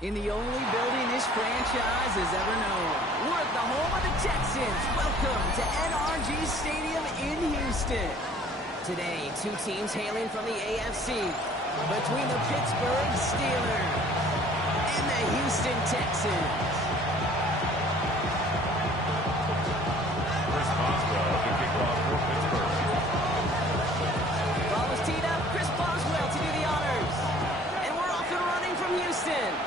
In the only building this franchise has ever known. We're at the home of the Texans. Welcome to NRG Stadium in Houston. Today, two teams hailing from the AFC. Between the Pittsburgh Steelers and the Houston Texans. Chris Boswell to kick off for Pittsburgh. Ball is teed up. Chris Boswell to do the honors. And we're off and running from Houston.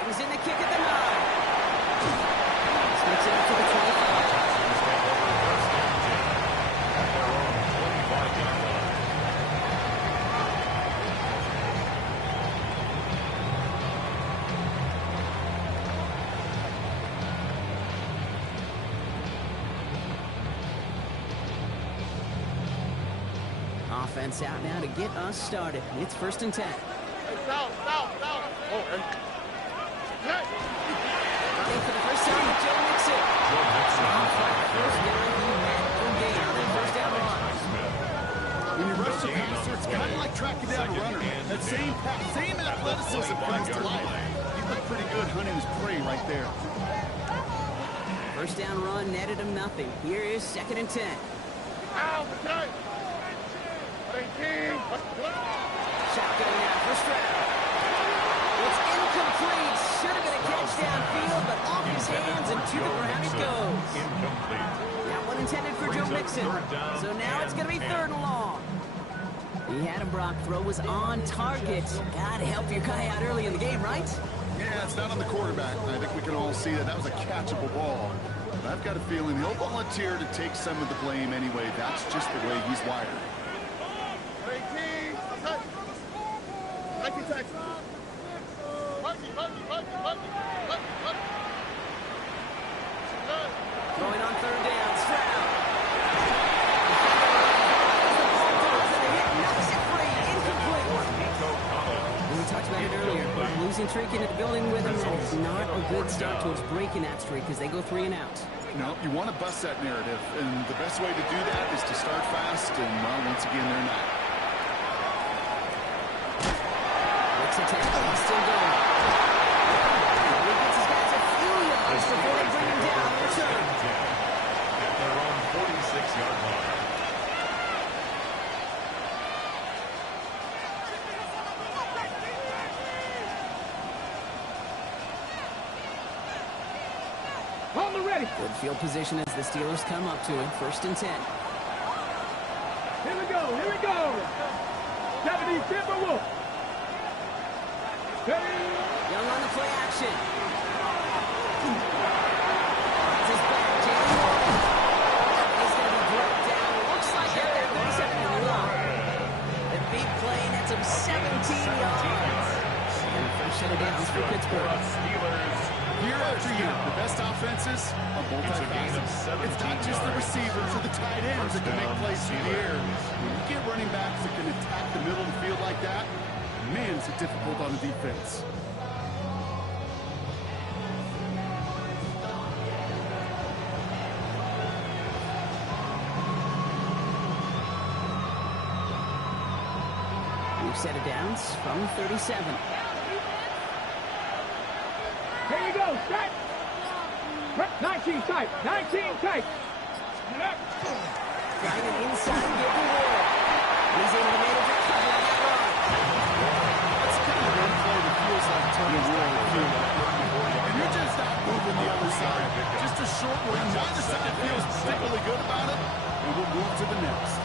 Brings in the kick at the 9. Sticks it up to the 25. Offense out now to get us started. It's 1st and 10. Stop. Running for the first time with Joe Mixon. First down, he met no gain. First down run. When you rush the passer, it's kind of like tracking down a runner. That same athleticism comes to life. He looked pretty good hunting his prey right there. First down run netted him nothing. Here is 2nd and 10. Shotgun now, first round. It's incomplete. Should have been a catch downfield, but off his hands and to the ground it goes. Incomplete. That one intended for Joe Mixon. So now it's going to be 3rd and long. He had him, Brock. Throw was on target. Gotta help your guy out early in the game, right? Yeah, it's not on the quarterback. I think we can all see that was a catchable ball. But I've got a feeling he'll volunteer to take some of the blame anyway. That's just the way he's wired. Going on 3rd down, Stroud. Knocks it free, incomplete. We talked about it earlier. Losing streak into the building with him is not a good start towards breaking that streak as they go 3 and out. No, you want to bust that narrative, and the best way to do that is to start fast, and well, once again, they're not. Breaks a tackle, he's still going. He gets his guys a few yards before they bring him down. Return. At their own 46-yard line. Good field position as the Steelers come up to it. 1st and 10. Here we go. 70 Timberwolf. Young on the play action. It's his back, Jalen Warren. He's going to be brought down. Looks like at that 37-yard line. The big play nets him 17 yards. And first set of downs for Pittsburgh. Steelers. Year after year, the best offenses are multifaceted. It's not just the receivers or the tight ends that can make plays through the air. When you get running backs that can attack the middle of the field like that, man, is it difficult on the defense. New set of downs from 37. Here you go, set. 19 tight. Driving inside, give the wall. He's able to make it to cover on that run. It's kind of one play that feels like turning really cute. And you're just not moving the other side. Just a short one. Neither side feels particularly good about it, and we'll move to the next.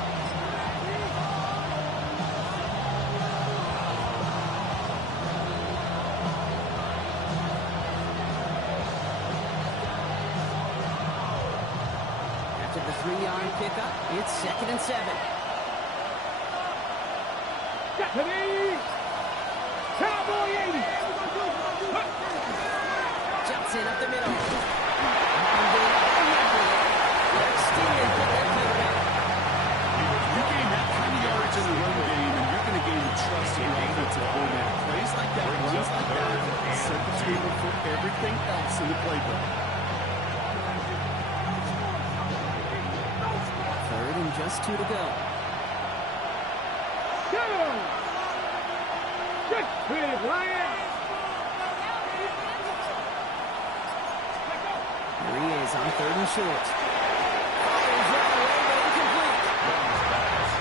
After the 3-yard pickup, it's 2nd and 7. Stephanie! Cowboy 80! Jumps in up the middle. Extended for that playback. You gain that kind of yardage in the run game, and you're going to gain the trust of your offensive coordinator. Plays like that, runs like that, set the table for everything else in the playbook. 3rd and just 2 to go. Good. Good, Ryan. Here he is on 3rd and short. Fires right away, but incomplete.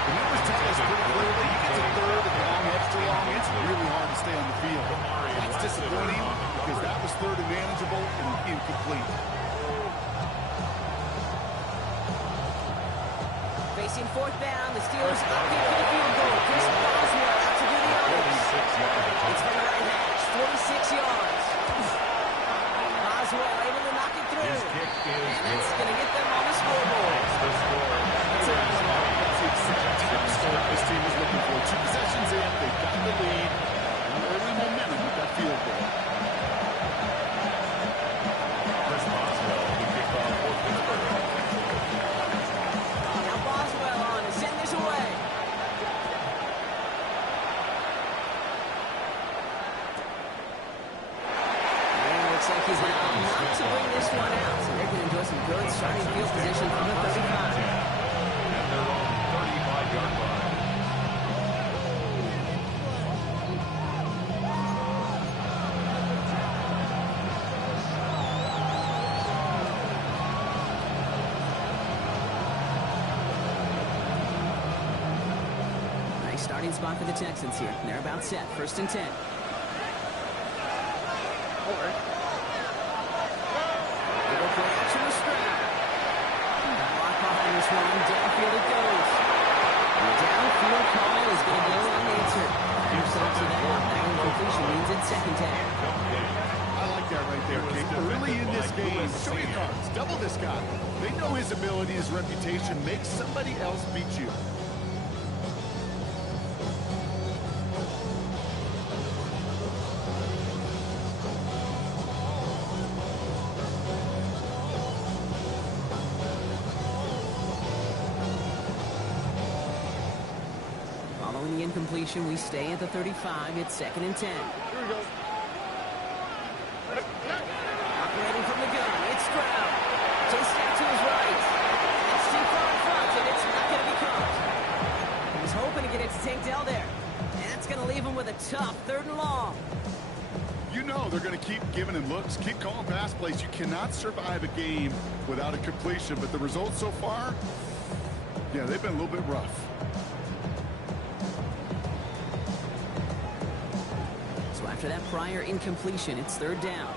The numbers tell us pretty clearly, you get to 3rd and long, extra long, it's really hard to stay on the field. That's disappointing because that was 3rd and manageable and incomplete. Facing 4th down, the Steelers opting for the field goal. Chris Boswell out to do the honors. It's from the right hash, 46 yards. Boswell able to knock it through. And that's going to get them on the scoreboard. That's the exact start this team is looking for. 2 possessions in, they've got the lead, and early momentum with that field goal. Chris Boswell, the kickoff for Pittsburgh. Now Boswell on to send this away. And it looks like he's now not to bring this one out. So they're going to enjoy some good starting field position from the 35. At their own 35-yard line. Nice starting spot for the Texans here. They're about set. 1st and 10. Little play action with Stroud. Lock behind this one. Downfield it goes. The downfield call is going to go unanswered. Intercepts it out. That incompletion means it's 2nd down. I like that right there, Kate. Early in this game, show your cards. Double this guy. They know his ability, his reputation. Make somebody else beat you. Following the incompletion, we stay at the 35. It's 2nd and 10. Here we go. Operating from the gun, it's Stroud. Chased out to his right. It's too far in front, and it's not going to be caught. He was hoping to get it to Tank Dell there. And that's going to leave him with a tough 3rd and long. You know they're going to keep giving him looks, keep calling pass plays. You cannot survive a game without a completion, but the results so far, yeah, they've been a little bit rough. So after that prior incompletion, it's 3rd down.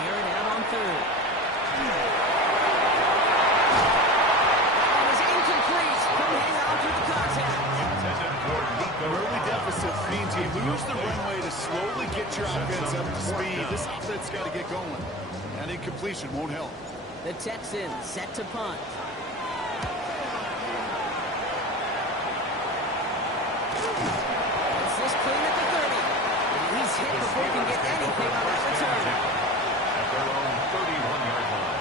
Air it out on 3rd. That was incomplete. Couldn't hang on through the contact. An early deficit means you lose the runway to slowly get your offense up to speed. This offense got to get going. And incompletion won't help. The Texans set to punt. It's this clean at the 30. And he's hit before he can get anything on that return. At their own 31-yard line.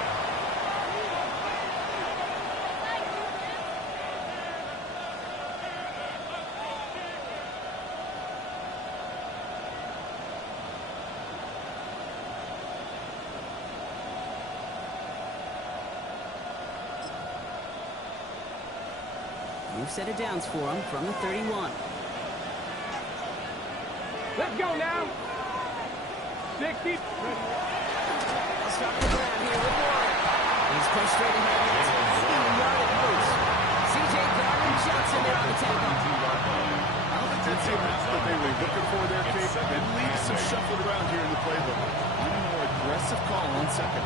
New set of downs for him from the 31. Let's go now. 60. I'll start on the ground here with Warren. He's pushed straight ahead. And it's a yarded loose. C.J. Gardner-Johnson there on the tackle. I don't think that's the amount that they were looking for there, Kate. It leaves some shuffled around here in the playbook. One more aggressive call on 2nd.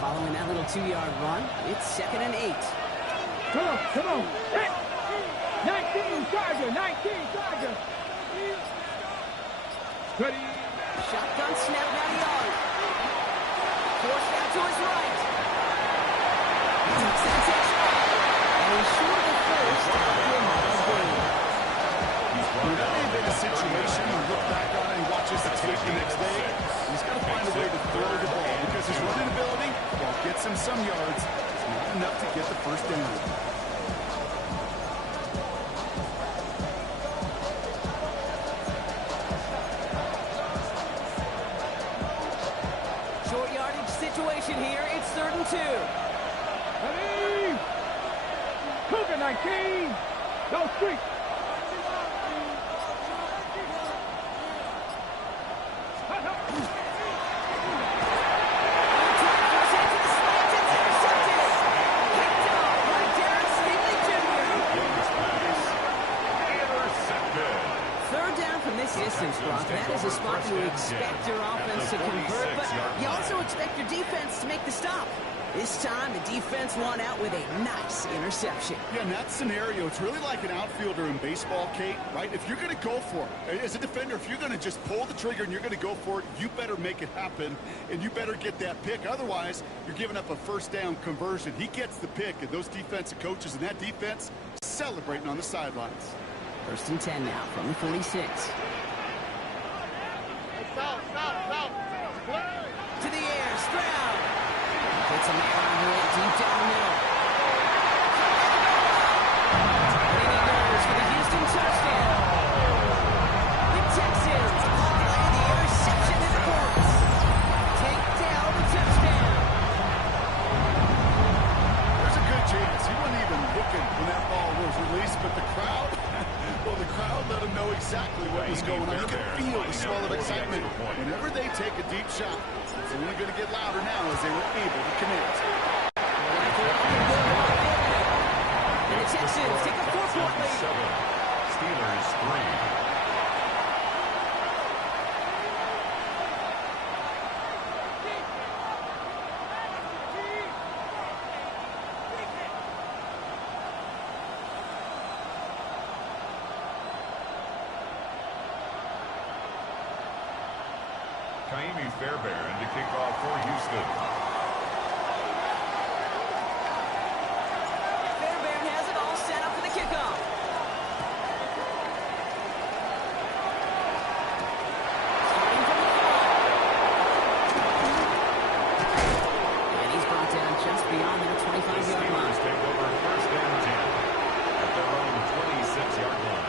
Following that little 2-yard run, it's 2nd and 8. Come on, come on. 19 Charger, 19 Charger. Ready. Shotgun snap down the yard. Forced out to his right. He takes that takes off. And he's short of the first after a modest gain. That may have been a situation you look back on and watch the tape the next day. get the first down. Short yardage situation here. It's 3rd and 2. Ready? Cougar 19. Go street. Distance, Brock. That is a spot you expect your offense to convert, but you also expect your defense to make the stop. This time, the defense won out with a nice interception. Yeah, in that scenario, it's really like an outfielder in baseball, Kate, right? If you're going to go for it, as a defender, if you're going to just pull the trigger and you're going to go for it, you better make it happen, and you better get that pick. Otherwise, you're giving up a first down conversion. He gets the pick, and those defensive coaches and that defense celebrating on the sidelines. 1st and 10 now from the 46. To the air, Stroud. Hits a man on the way deep down the middle. And he goes for the Houston touchdown. The Texans play the interception in the points. Take down the touchdown. There's a good chance he wasn't even looking when that ball was released, but the crowd, well, the crowd let him know exactly what was going on. You can feel the swell of excitement whenever they take a deep shot. It's only going to get louder now as they were able to connect. And the Texans take a 4-point lead. Steelers 3. Fairbairn to kick off for Houston. Fairbairn has it all set up for the kickoff. Starting from the 5. And he's brought down just beyond that 25-yard line. Steelers take over 1st and 10 at their own 26-yard line.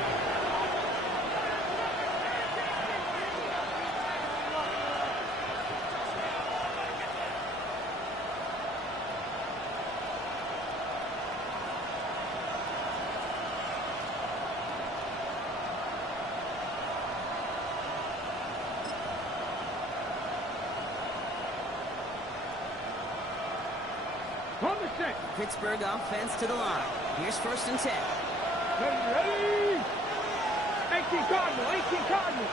Pittsburgh offense to the line. Here's 1st and 10. Ready? 18 Cardinal, 18 Cardinal.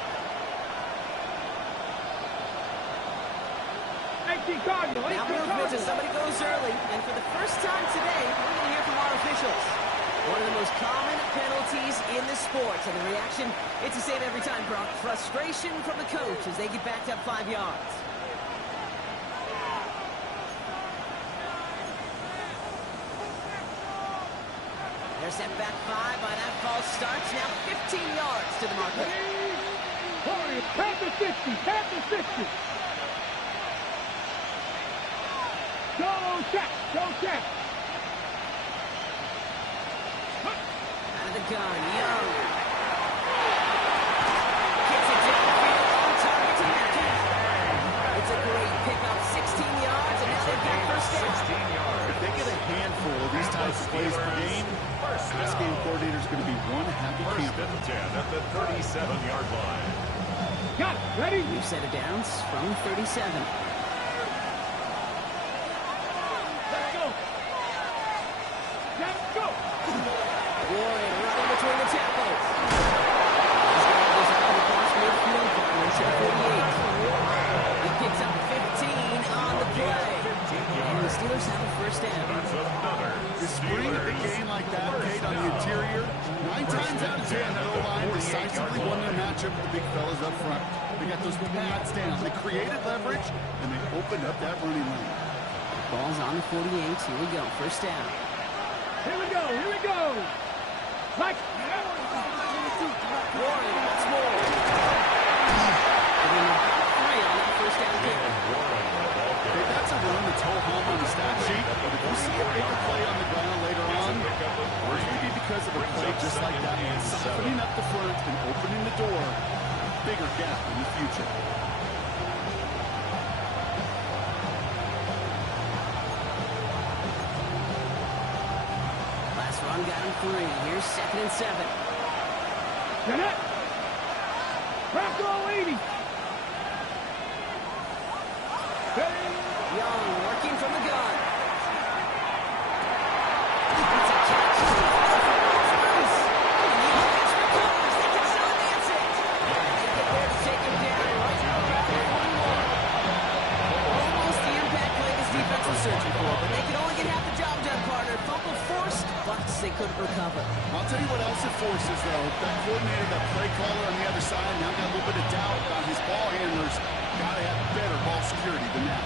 18 Cardinal, 18 Now movement as somebody goes early, and for the first time today, we're going to hear from our officials. One of the most common penalties in the sport, and the reaction, it's the same every time, Brock. Frustration from the coach as they get backed up 5 yards. They're set back 5 by that false starts. Now 15 yards to the marker. Panther 60, Panther 60. Go check, go check. Out of the gun, Young. Gets it downfield on target to Metcalf. It's a great pickup, 16 yards, and now they've got first down. 16 yards. If they get a handful of these types of plays per game, this game coordinator is going to be one happy camper. 1st and 10 at the 37-yard line. Got it, ready? New set of downs from 37. Let's go. Let's go. Warren running between the tackles. He's got this out of the cross midfield, partners at 48. He picks up 15 on the play. And the Steelers have a first down. That's another. The spring of the game like that, Kate, on the interior, 9 times out of 10, that O-line decisively won their matchup with the big fellas up front. They got those pads down. They created leverage, and they opened up that running lane. Ball's on the 48. Here we go. First down. Here we go, here we go. Like. Warren, once more. Giving him 3 on that first down kick. Hey, that's a run that's ho-hum on the stat sheet, but if you see a bigger play on the ground later on, or maybe because of a play just like that, softening up the front and opening the door, bigger gap in the future. Last run got him 3. Here's 2nd and 7. Get it. Bronco 80. Young working from the gun. It's a catch. Nice. And the offense recovers. They can still advance it. They get there to take him down right around the 41. Almost the impact play this defense was searching for, but they could only get half the job done, partner. Fumble forced, but they couldn't recover. I'll tell you what else it forces, though. That coordinator, that play caller on the other side, now got a little bit of doubt about his ball handlers. Got to have better ball security than that.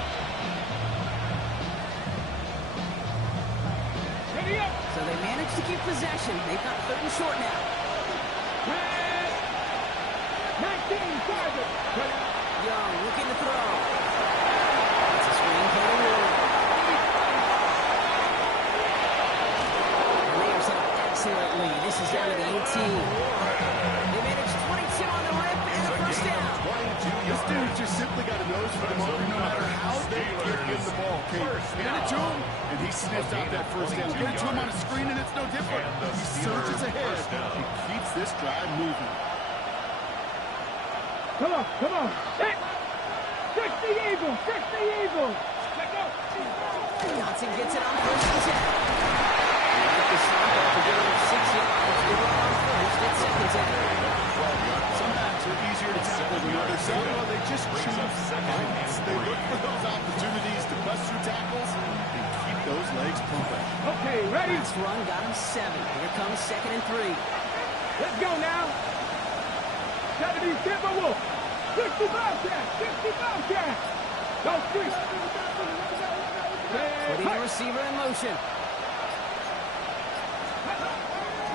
So they managed to keep possession. They've got 3rd and short now. 19 target. Young looking to throw. It's a screen play to Ward. And they are set up excellently. This is down to the 18. They managed 22 on the rip and a first down. This dude just simply got a nose for the moment, no matter how they get him the ball. Okay, get it to him, and he sniffs out that first down. Get it to him on a screen, and it's no different. He surges ahead and keeps this drive moving. Come on, come on. Fix the Eagles, fix the Eagles. Johnson gets it on 1st and 10. They make the stop after getting 6 yards. They run on 1st at 2nd and 10. Some backs are easier to tackle than others. Some, well, they just choose balance. They look for those opportunities to bust through tackles and keep those legs pumping. Okay, ready? Last run got him 7. Here comes 2nd and 3. Let's go now. Got to be Timberwolf. 60 Bobcat, 60 Bobcat. Don't switch. Putting the receiver in motion.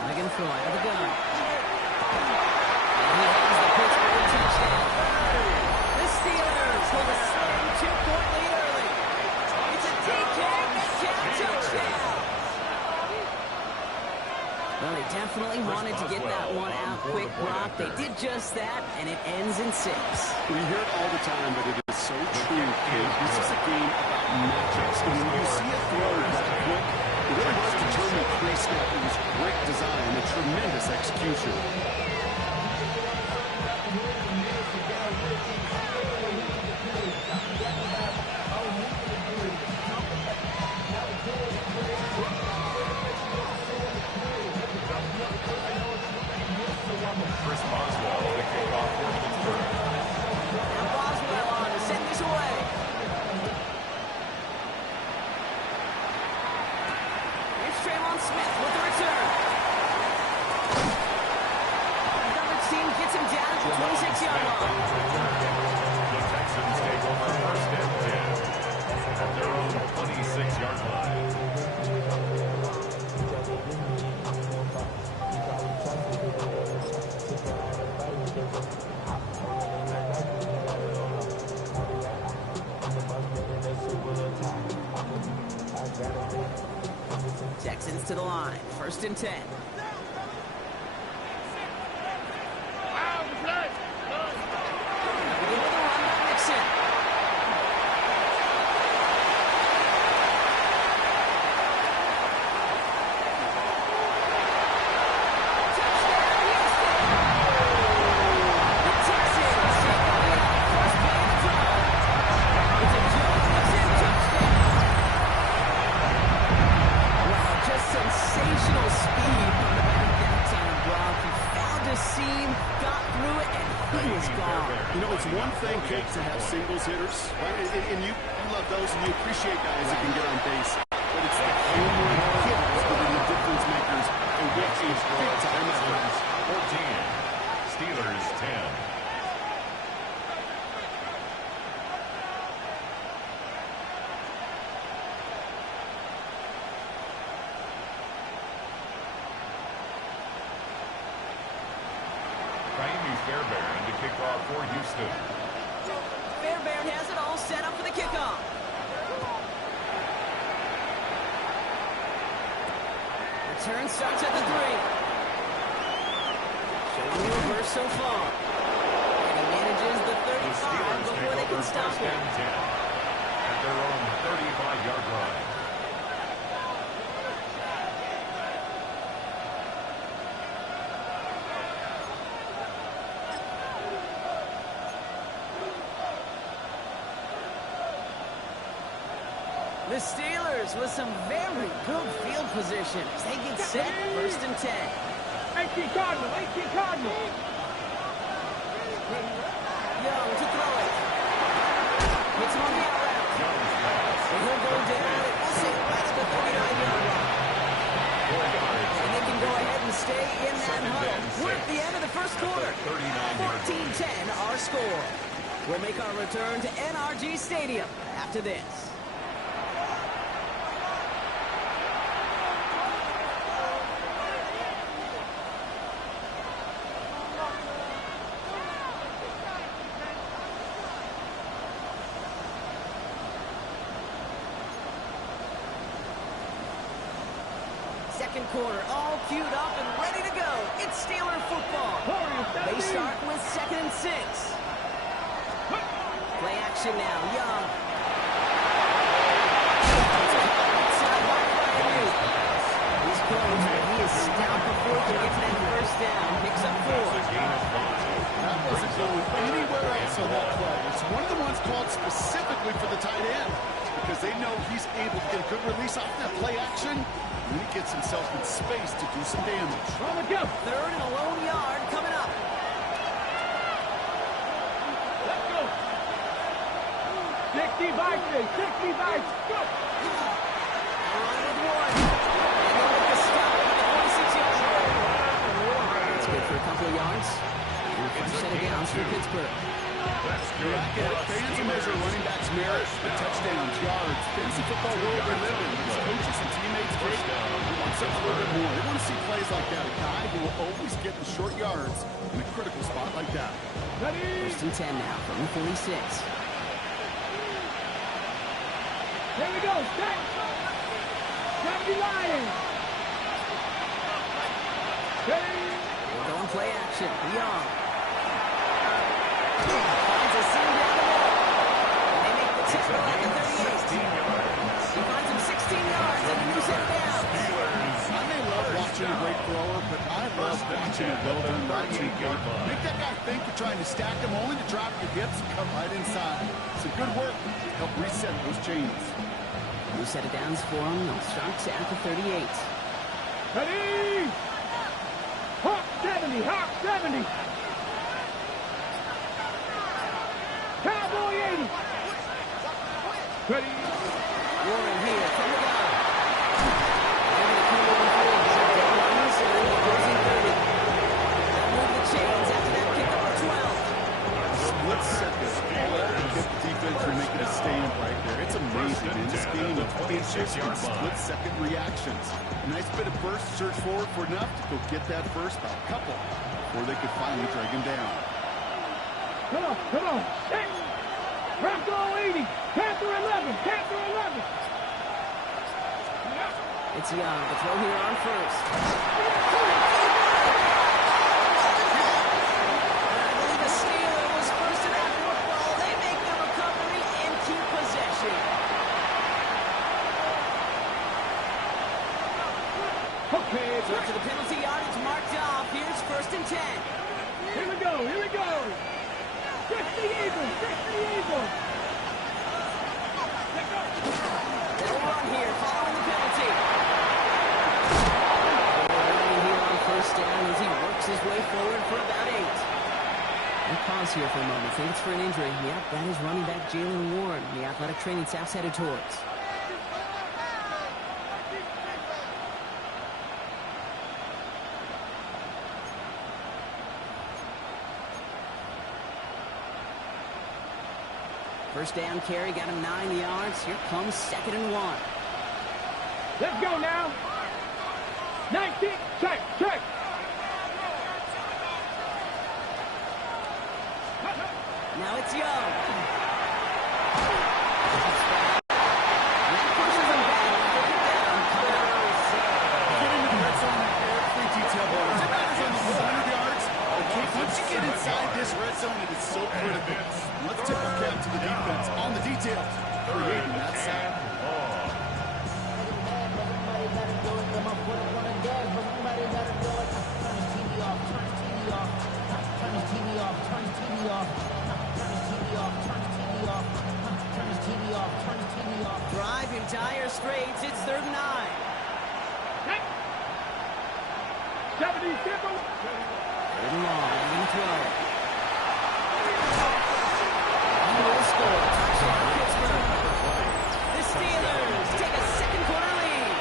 Megan throw out of the gun. And he has the Pittsburgh touchdown. The Steelers hold a slim 2-point lead early. It's a DK Metcalf touchdown. Well, they definitely wanted to get that one out quick, Brock. They did just that, and it ends in 6. We hear it all the time, but it is so true, kid. This is a game about matchups. And when you see a throw that quick, it really was determined pre-snap. It was great design and tremendous execution. Chris Boswell, the kickoff for Pittsburgh. Now Boswell on to send this away. Here's Traylon Smith with the return. Another team gets him down at the 26-yard line. The Texans take over 1st and 10 at their own 26-yard line. Texans to the line. 1st and 10. Now begin with a run by Nixon. Touchdown, Houston! The Texans take the lead on the first play of the drive. It's a Joe Mixon touchdown. Wow, just sensational speed from the back that time, Brock. He found a seam, got through it, and he was gone. You know, it's one thing, Kate, to have singles hitters, right? And you love those, and you appreciate guys that can get on base. But it's the human hitters that are the difference makers, and which is big-time efforts. 14, Steelers 10. Fairbairn to kick off for Houston. Fairbairn has it all set up for the kickoff. Return starts at the 3. Showing the reverse so far. And he manages the 35 before they can stop him. At their own 35-yard line. The Steelers with some very good field position as they get set, 1st and 10. 18 Cardinal, 18 Cardinal. Young to throw it. Hits him on the out route. And he'll go down. We'll say right at the 39-yard line. And they can go ahead and stay in that huddle. We're at the end of the first quarter. 14-10 our score. We'll make our return to NRG Stadium after this. Second quarter, all queued up and ready to go. It's Steeler football. They start with 2nd and 6. Play action now, Young. He's close, but he is stout before he can get to that first down. Picks up 4. That wasn't going anywhere else on that play. It's one of the ones called specifically for the tight end because they know he's able to get a good release off that play action. And he gets himself in space to do some damage. On the go. 3rd and a lone yard coming up. Let's go. 60 Vikings, 60 Vikings. Go. Run with 1. And they'll make the stop at the 46-yard line. That's good for a couple of yards. And first set of downs for Pittsburgh. Fans will measure running backs' merit with touchdowns, yards, fantasy football world we live in. These coaches and teammates want something a little bit more. They want to see plays like that. A guy who will always get the short yards in a critical spot like that. Ready. 1st and 10 now from the 46. Here we go. Set. 70 Lions. Ready. We're going play action. Young. Finds a seam down the middle. And they make the tackle at the 38. He finds him 16 yards and the new set down. I may love watching a great thrower, but I love watching a well-done route. Make that guy think you're trying to stack him only to drop your hips and come right inside. Some good work to help reset those chains. New set of downs for him. They'll start at the 38. Ready. Hawk 70, Hawk 70. Cowboy 80. Ready. Warren here from the gun. Over the cool over field. He's up down on this and then he goes in 30. They'll move the chains after that kick up at 12. Split second. All to get the defense from making a stand right there. It's amazing in this game of inches and split-second reactions. A nice bit of burst, search forward for enough to go get that first couple before they could finally drag him down. Come on, come on. Hey. Bronco 80. Panther 11. Panther 11. It's Young. The throw here on first. I believe the Steeler was first in that football. They make the recovery and keep possession. Okay. So after the penalty yardage marked off, here's 1st and 10. Here we go. Here we go. 60 Eagles. 60 Eagles. They'll run here following the penalty. Running here on 1st down as he works his way forward for about 8. And pause here for a moment. Think it's for an injury. Yep, that is running back Jalen Warren. The athletic training staff's headed towards. First down carry, got him 9 yards. Here comes 2nd and 1. Let's go now. 19. Check, check. Now it's Young. be simple. Good long throw. He will score. Touchdown, Pittsburgh. The Steelers take a second quarter lead.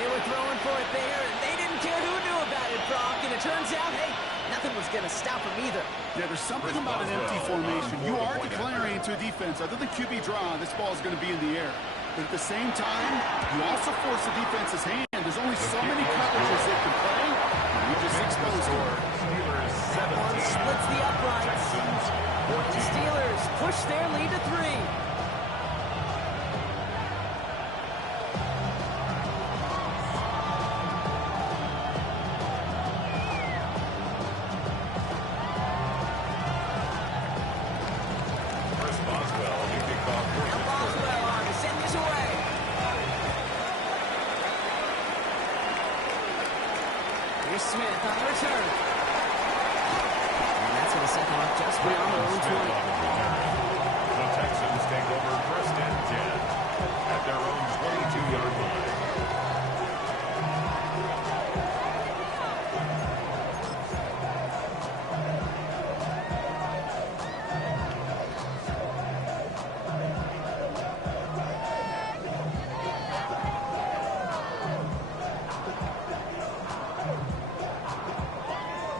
They were throwing for it there, and they didn't care who knew about it, Brock. And it turns out, hey, nothing was going to stop them either. Yeah, there's something about an empty formation. You are declaring to a defense, other than QB draw, this ball is going to be in the air. But at the same time, you also force the defense's hand. There's only so many coverages they can play. You just expose them. Steelers That one 17. splits the uprights. Texans The 14. Steelers push their lead to 3. Chris Boswell, he kicked off for Now Boswell on to send this away. Here's Smith on the return. And that's going to set them up just beyond their own 20. The Texans take over first and 10 at their own 22-yard line.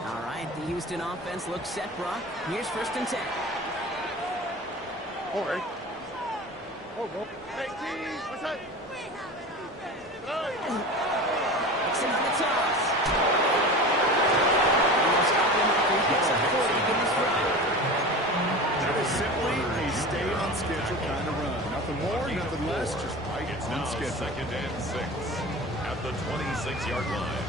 All right, the Houston offense looks set, Brock. Here's first and 10. All right. Oh, go. Hey, what's up? Nixon on the toss. And they'll stop him after he picks up 40 in this drive. That is simply a stay on schedule kind of run. Nothing more, nothing less, just right It's on now schedule. second and 6 at the 26-yard line.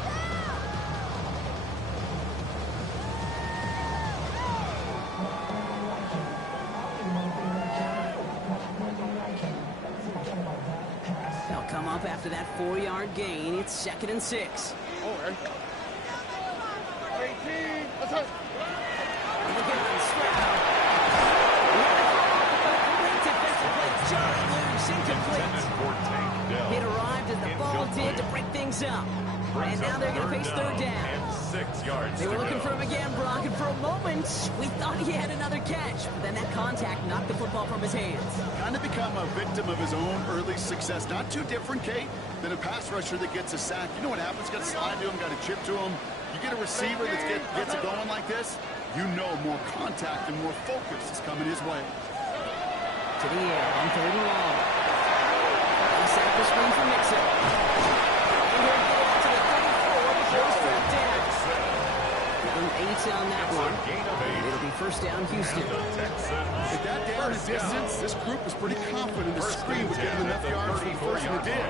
They'll come up after that 4-yard gain. It's second and 6. All right. 18, what's up? And look at Stroud. Complete defensive play. Just loose, incomplete. Intended for Tank Dell. It arrived as the ball did to break things up. And now they're going to face third down. And 6 yards They were to looking go. for him again, Brock, and for a moment, we thought he had another catch. But then that contact knocked the football from his hands. Kind of become a victim of his own early success. Not too different, Kate, than a pass rusher that gets a sack. You know what happens? Got to slide to him, got to chip to him. You get a receiver that gets it going like this, you know more contact and more focus is coming his way. To the air on third and long. They set up the screen for Mixon. And he'll get it to the 34 before third down. Getting 8 on that one. Gain of 8. It'll be first down, Houston. The Texans. With that down and distance, this group was pretty confident the screen would get him enough yards for the first, and it did.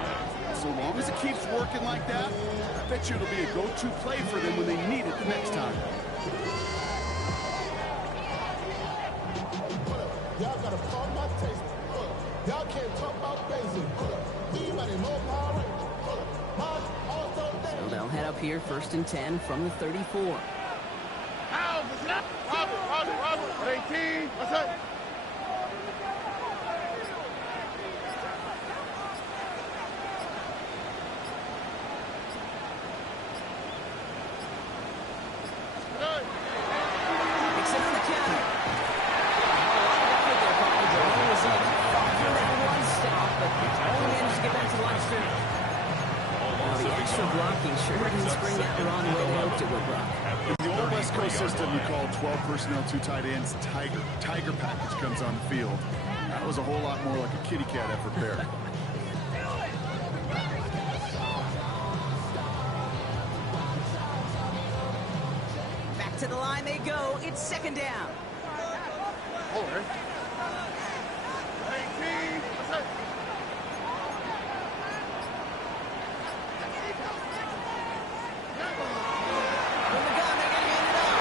So long as it keeps working like that, I bet you it'll be a go-to play for them when they need it the next time. Y'all gotta call my taste. Y'all can't talk about basic. Anybody more power? So they'll head up here first and 10 from the 34. How's it up? Robert. 18, what's up? Mixon on the counter. The extra blocking sure didn't spring that run the way they hoped it would, Brock. In the old West Coast system, we call 12 personnel, 2 tight ends, Tiger package comes on the field. That was a whole lot more like a kitty cat effort there. Back to the line they go. It's second down. All right. 18, what's up? From the gun, they're going to hand it off.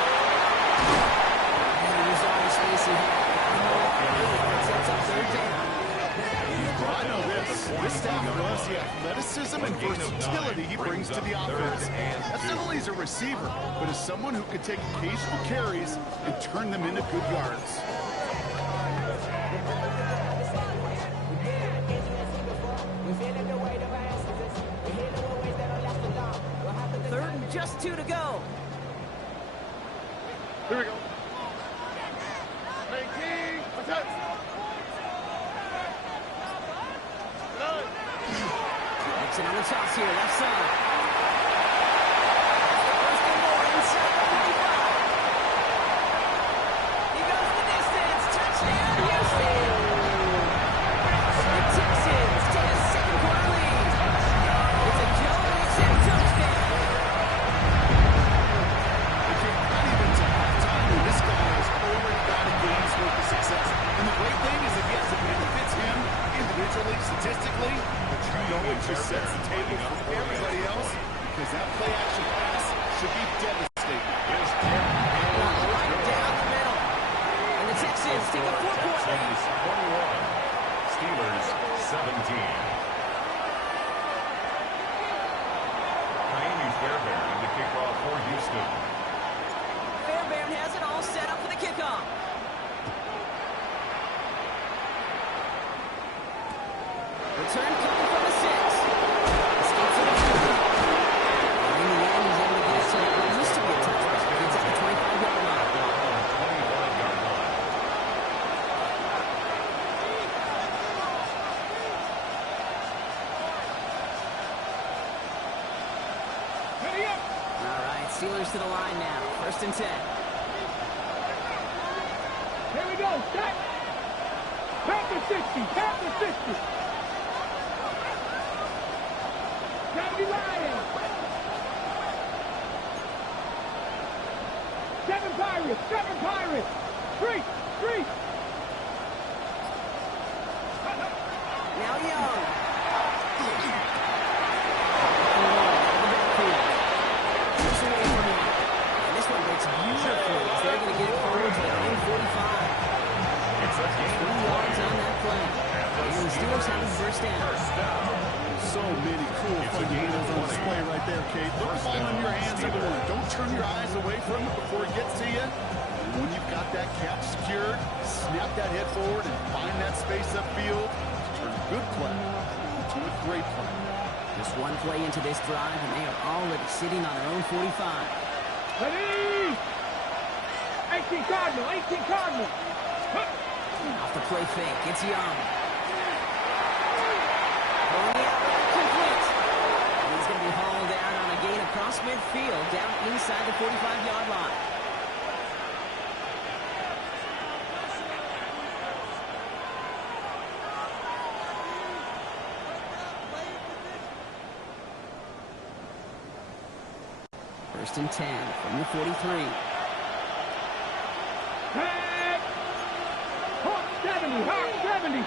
And he used all the space he had. It sets up third down. Well, I know this staff loves the athleticism and versatility he brings to the offense. That's not only as a receiver, but as someone who can take occasional carries and turn them into good yards. Just 2 to go. Here we go. 18. Attack. Nixon on the toss here, left side. First and more inside the 55. He goes the distance. Touchdown, Houston. The Texans take a second quarter lead. It's a Joe Mixon touchdown. Not even to halftime, and this guy has already got a game's worth of success. And the great thing is that, yes, it benefits him individually, statistically, but you know it just sets the table for everybody else because that play-action pass should be devastating. Right down the middle. And the Texans take a 4-point lead. 21. Steelers 17. Miami Fairbairn in the kickoff for Houston. Fairbairn has it all set up for the kickoff. Return coming from the 6. Escapes to the 50. And in the end, he's able to get to what used to be a touchdown. It's at the 25-yard line. 25-yard line. Ready up. All right, Steelers to the line now. First and 10. Here we go. Set. Panther 60. Panther 60. Gotta be Lions. 7 Pirates. 7 Pirates. 3. 3. Now Young. Keeps away from him. And this one breaks beautifully as they're going to get it forward to their own 45. It's a game 3 yards on that play. And the Steelers have the first down. So many cool fundamentals on display right there, Kate. Look the ball in your hands, everyone. Don't turn your eyes away from it before it gets to you. And when you've got that catch secured, snap that head forward and find that space upfield to turn a good play into a great play. Just one play into this drive, and they are already sitting on their own 45. Ready. 18 Cardinal. 18 Cardinal. Off the play fake, it's Young. Going the outlet, complete. And he's going to be hauled out on a gain across midfield, down inside the 45-yard line. First and 10 from the 43. Head. Hawk 70. Hawk 70.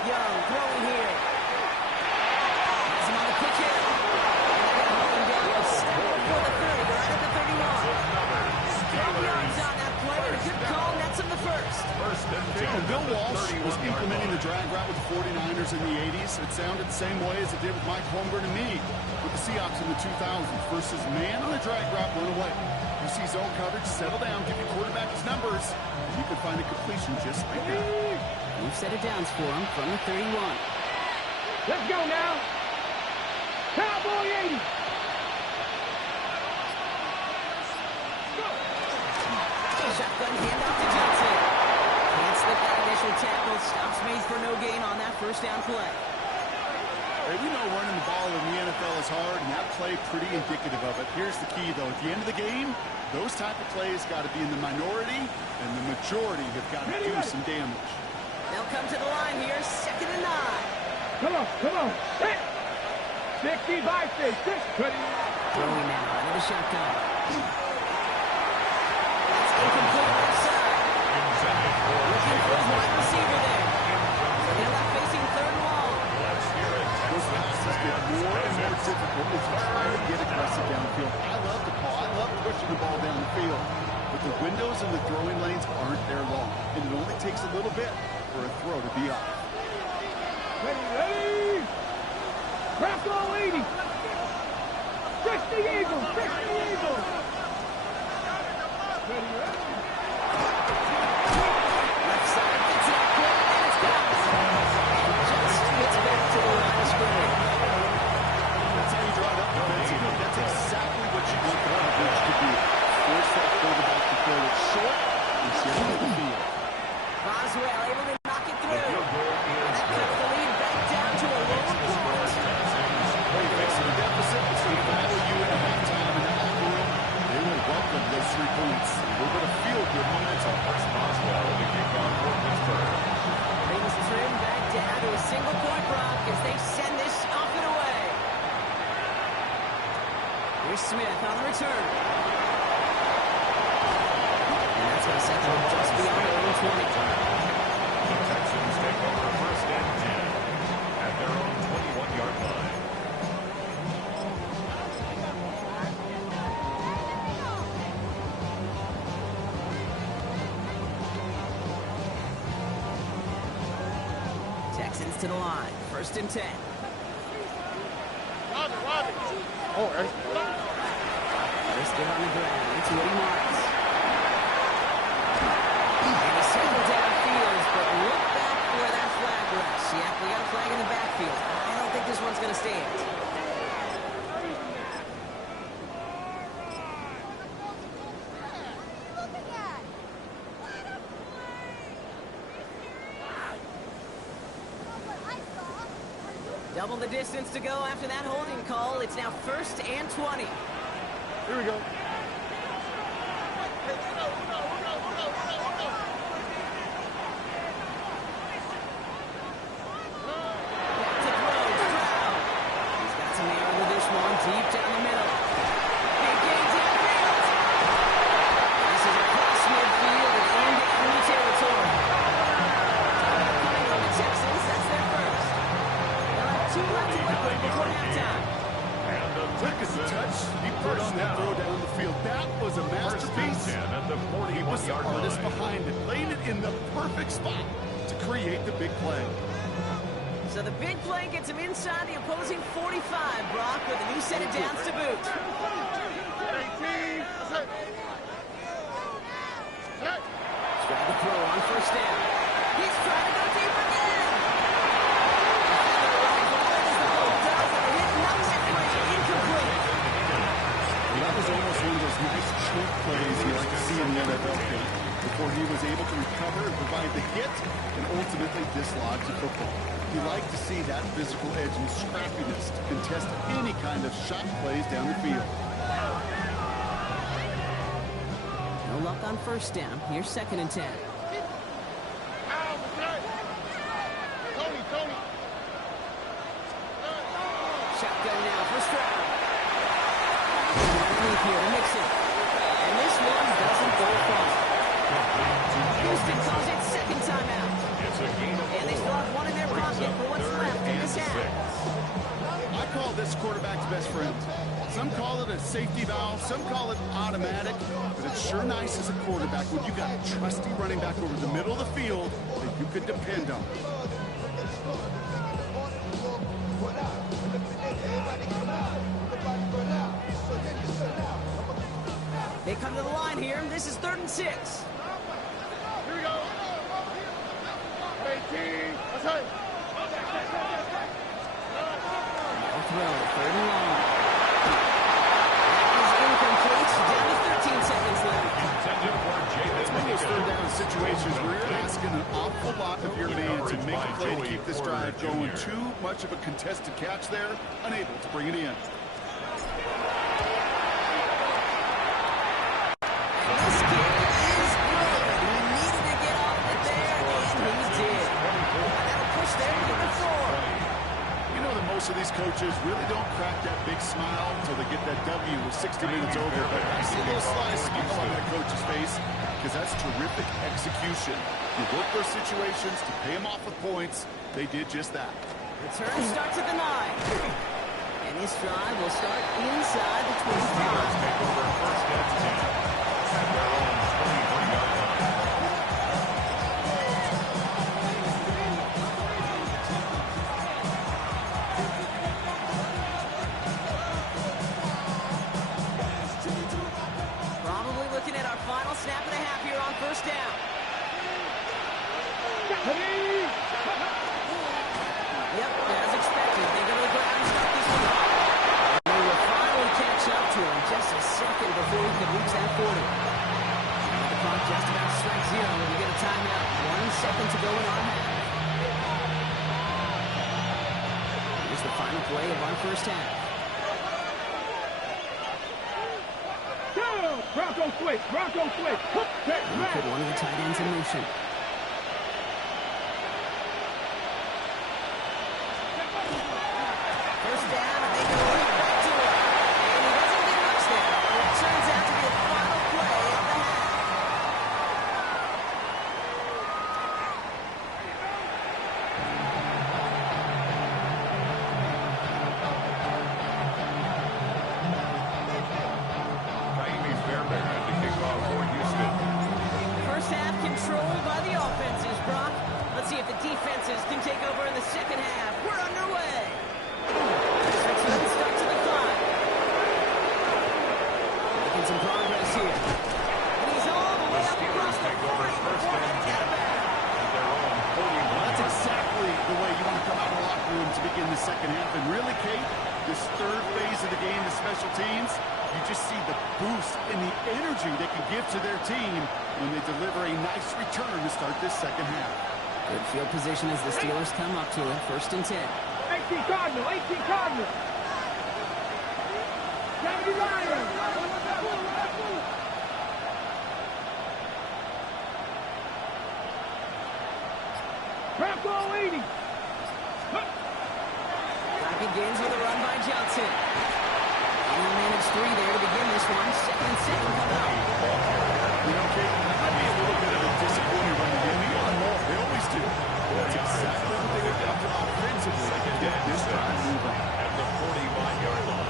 Young throwing here. Has him on the pitch here. And they're going to hold him down for the 30, right at the 31. 12 yards on that play, and a good call nets him the first. First and 10. And Bill Walsh was implementing the drag route with the 49ers in the 80s. It sounded the same way as it did with Mike Holmgren and me with the Seahawks in the 2000s versus man on the drag route, run away. You see zone coverage, settle down, give your quarterback his numbers, and you can find a completion just like that. We've set it down for him from the 31. Let's go now. Cowboy 80. Go. Shotgun handoff to Johnson. Can't slip that initial tackle. Stops made for no gain on that first down play. Hey, we know running the ball in the NFL is hard, and that play pretty indicative of it. Here's the key, though. At the end of the game, those type of plays got to be in the minority, and the majority have got to do some damage. They'll come to the line here, 2nd and 9. Come on, come on. Hit. 60 by 6. Ready. Throwing now out of the shotgun. That's incomplete left side. Looking for his wide receiver there. So they're left facing 3rd and long. Those passes get more and more difficult as you try to get aggressive downfield. I love the call. I love pushing the ball down the field. But the windows and the throwing lanes aren't there long. And it only takes a little bit for a throw to be up. Ready, ready. Bronco 80. 60 Eagles. 60 Eagles. Ready, ready. Left side gets it up quick, and it's caught. And just gets back to the line of scrimmage. That's how you draw it up. Smith on the return. And that's going to set them just beyond their own 20. The Texans take over first and 10 at their own 21-yard line. Texans to the line. First and 10. Oh, right. First down on the ground. It's Woody Marks. And he's settled downfield, but look back for that flag rush. Yeah, we got a flag in the backfield. I don't think this one's going to stand. Double the distance to go after that holding call. It's now first and 20. Here we go. Back to throw. Stroud. He's got some air with this one. Deep down the middle. Big gain downfield. This is across midfield and into enemy territory. Coming from the Texans. That's their first. They'll have 2 left to work with before halftime. And the Quick as a touch, he put on that throw down the field. That was a masterpiece. at the He was the 41-yard artist line. behind it, laid it in the perfect spot to create the big play. So the big play gets him inside the opposing 45, Brock, with a new set of downs to boot. Try the throw on first down. He's trying to go deep again. That was almost one of those nice choke plays you like to see in the NFL game before he was able to recover and provide the hit and ultimately dislodge the football. You like to see that physical edge and scrappiness to contest any kind of shot plays down the field. No luck on first down. Here's second and 10. Shotgun now for Stroud. Underneath here to Mixon. And this one doesn't go far. Houston calls it second timeout. It's a gain of And they still have one in their pocket for what's left in this half. I call this quarterback's best friend. Some call it a safety valve, some call it automatic, but it's sure nice as a quarterback when you got a trusty running back over the middle of the field that you could depend on. They come to the line here. This is 3rd and 6. Here we go. 18. That's right. Now throw. 3rd and long. That is incomplete. Down to 13 seconds left. intended for It's one of those third down situations where you're asking an awful lot of your man to make a play to keep this drive going. Too much of a contested catch there, unable to bring it in. This kid is good. He needed to get off it there, and he did. That'll push them to the floor. You know that most of these coaches really don't crack that big smile until they get that W with 60 minutes over. But I see a little sly smile on that coach's face because that's terrific execution. You work those situations to pay them off with points. They did just that. Return starts at the 9. And this drive will start inside the 25. Probably looking at our final snap and a half here on first down. Yep, as expected. They go to the ground and start this one off. They will finally catch up to him just a second before he could reach that 40. Now the clock just about to strike 0 and we get a timeout. 1 second to go in our half. Here's the final play of our first half. Bronco switch. Bronco switch. And put one of the tight ends in motion. First down, and they go right back to it. And he doesn't get much half. And really, Kate, this third phase of the game, the special teams, you just see the boost and the energy they can give to their team when they deliver a nice return to start this second half. Good field position as the Steelers come up to it. 1st and 10. 18 Cardinal, 18 Cardinal. 70 Lions. Bronco 80. Clock begins with a run by Johnson. And he'll manage 3 there to begin this one. 2nd and 7 coming up. You know, Kate, that might be a little bit of a disappointing run again. We want more. They always do. That's exactly what they got after offensively to get this drive moving. At the 45-yard line.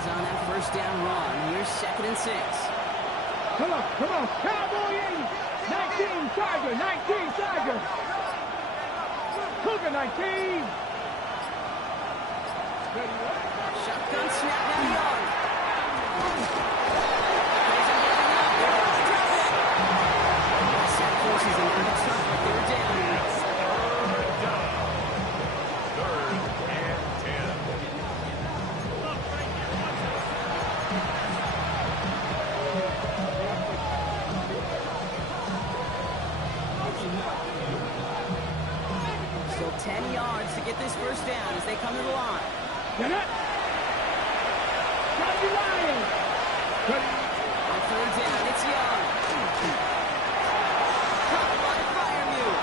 On that 1st down run. Here's 2nd and 6. Come on. Cowboy 80. 19 Tiger, 19 Tiger. Cougar 19. Shotgun snap down the yard. Set forces a little start for 3rd down. 3rd and 10. Still 10 yards to get this 1st down as they come to the line. Get it. 70 Lions. On 3rd down, it's Young. Caught by Firemute.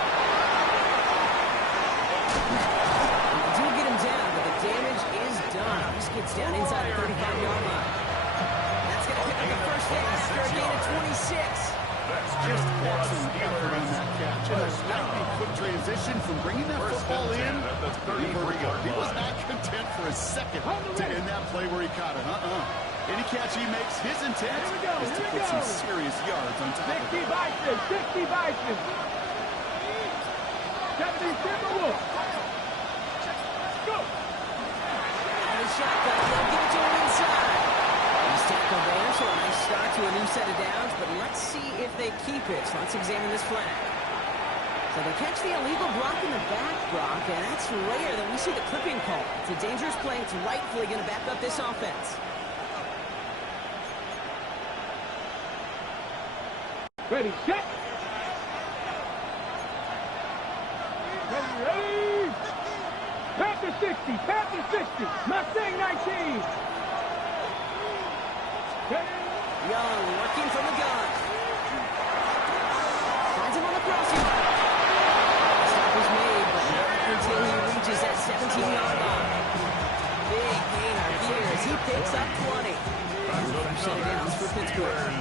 They do get him down, but the damage is done. He just gets down inside the 35-yard line. That's going to pick up the 1st down after a gain of 26. That's Just just one excellent effort on that catch. And a lightning quick transition from bringing that football in at the to the vertical. 33-yard He was line. not content for a second to end that play where he caught it. Any catch he makes, his intent is to put some serious yards on top of 60 it. Bison, 60 Bison. 70 Timberwolves. Go. Out of shotgun, they'll give it to him inside. He's tackled there, so a nice start to a new set of downs, but let's see if they keep it. So let's examine this flag. So they catch the illegal block in the back, Brock, and that's rare that we see the clipping call. It's a dangerous play. It's rightfully going to back up this offense. Ready, set. Ready. Panther 60. Mustang 19. Young working from the gun. Finds him on the crossing line. Stop is made, but not until he reaches that 17-yard line. Big gainer here as he picks up 20. Fresh set of downs for Pittsburgh.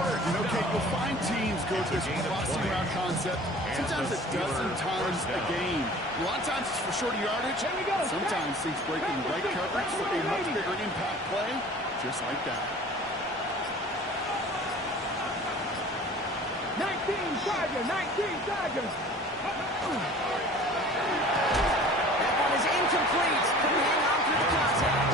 You know, Kate, you'll find teams go to this crossing route concept sometimes a dozen times a game. A lot of times it's for shorter yardage. Sometimes things break in the right coverage for a much bigger impact play, just like that. 19 Tiger. That one is incomplete. Couldn't hang on through the contact.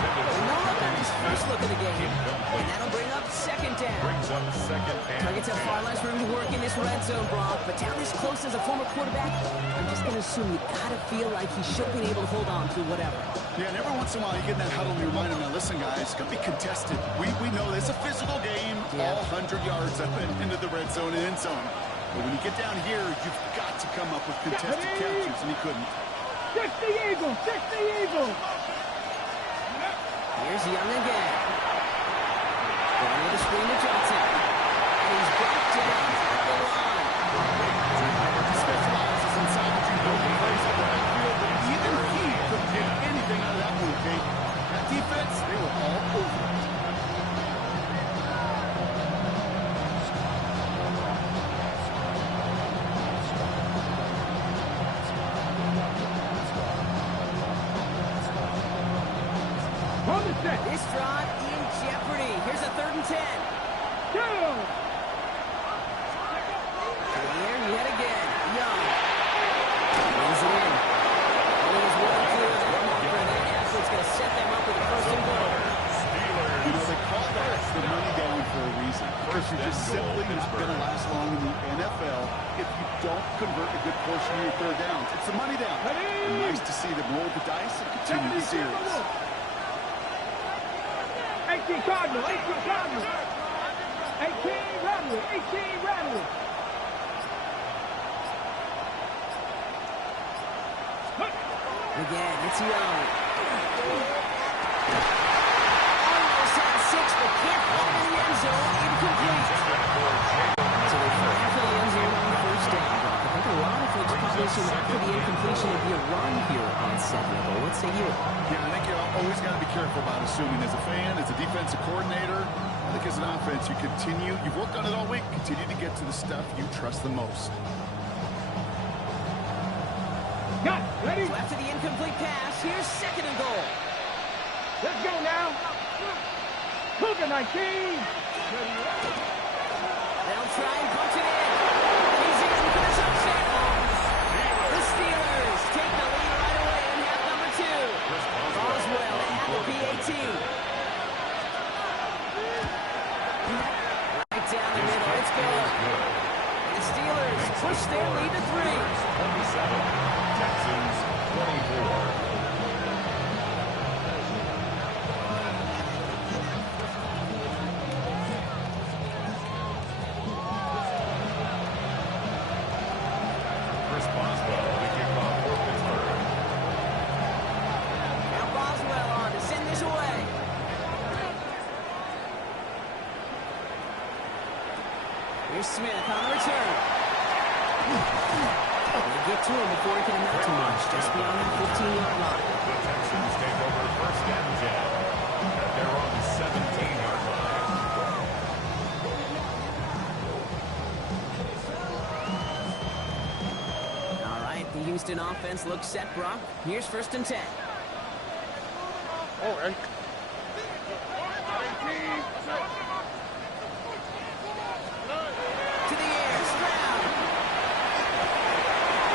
No look on his first look of the game. And that'll bring up 2nd down. Brings up 2nd and Targets have far less room to work in this red zone, Brock. But down this close as a former quarterback, I'm just going to assume you got to feel like he should have been able to hold on through whatever. Yeah, and every once in a while you get in that huddle in your mind, and now listen, guys, it's going to be contested. We know it's a physical game, all 100 yards up and into the red zone and end zone. But when you get down here, you've got to come up with contested catches, and he couldn't. 60 Eagles. Here's Young again. Going with a screen to Johnson. And he's brought down at the line. He specializes in salvaging broken plays at the backfield, but even he couldn't get anything out of that one, Kate. That defense, they were all over it. This drive in jeopardy. Here's a 3rd and 10. Go! Here yet again. Young. Brings it in. He is well clear of that marker. That athlete's going to set them up with a 1st and goal. because you're just simply not going to last long in the NFL if you don't convert a good portion of your third downs. It's a money down. And nice to see them roll the dice and continue the series. 18 Cardinal, 18 Cardinal. 18 Rattler, 18 Rattler. Again, it's Young. Almost had 6, but can't find in the end zone. Incomplete. So they fall after the end zone on the first down. I think a lot of folks probably assume after the incompletion would be a run here on second and goal. What say you? Yeah, I think you always got to be careful about assuming. As a fan, as a defensive coordinator, I think as an offense, you've worked on it all week, continue to get to the stuff you trust the most. Got ready. So after the incomplete pass, here's second and goal. Let's go now. Cougar 19. They'll try and punch it in. He's in for the touchdown. The Steelers take the lead right away in half number 2. Boswell at the PAT. Right down the middle. It's good. And the Steelers push their lead to 3. 27. Texans 24. Chris Boswell, the kickoff for Pittsburgh. Now Boswell on to send this away. Here's Smith on the return. They get to him before he can amount to much, just beyond the 15-yard line. The Texans take over first and 10 at their own 17-yard line. All right, the Houston offense looks set, Brock. Here's first and 10. All right. To the air, Stroud.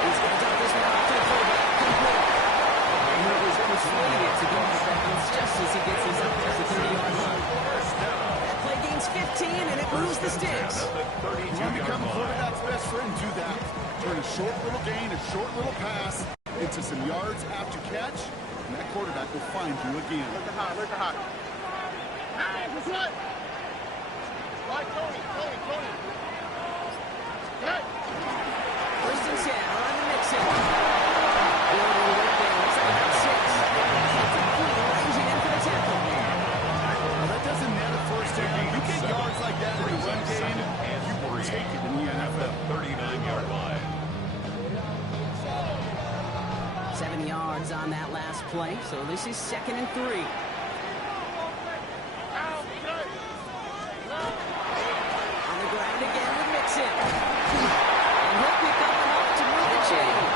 He's going to dump this one off to the fullback. Complete. And he was persuaded to go for seconds just as he gets this up past the 30-yard line. That play gains 15, and it moves the sticks. You want to become a quarterback's best friend, do that. Turn a short little gain, a short little pass into some yards after catch, and that quarterback will find you again. Look at hot, look at hot. Hey, what's what? Right, Tony. Hey. First and 10, on the Nixon. Gordon right there, looks like about 6. That's a clean, ranging in for the tackle. Well, that doesn't matter first down. You get yards like that in the run game, and you will take it in the NFL. 39-yard line. 7 yards on that last play, so this is second and 3. On the ground again with Mixon. And he'll pick up enough to move the chains.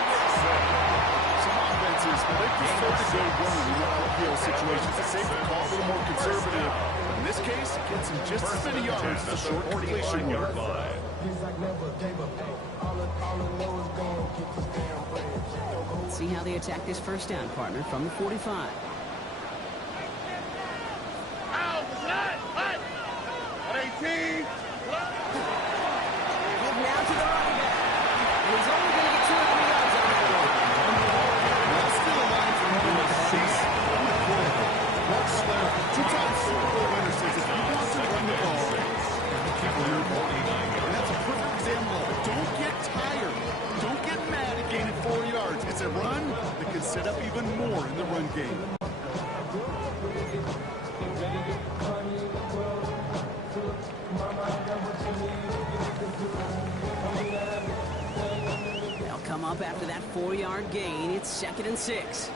Some offenses, well, they prefer to go run in uphill situations. It's safe to call a little more conservative. In this case, it gets him just as many yards as a short completion yard line. Let's see how they attack this first down, partner, from the 45. Heading now to the running back. And he's only going to get 2 or 3 yards on that one. That's still a line from home with Chase on the quarterback. Mark Slayer, 2-time Super Bowl winner, says if you want to run the ball, keep your 49. And that's a perfect example of it. Don't get tired. Don't get mad at gaining 4 yards. It's a run that can set up even more in the run game. They'll come up after that 4-yard gain. It's second and 6. It's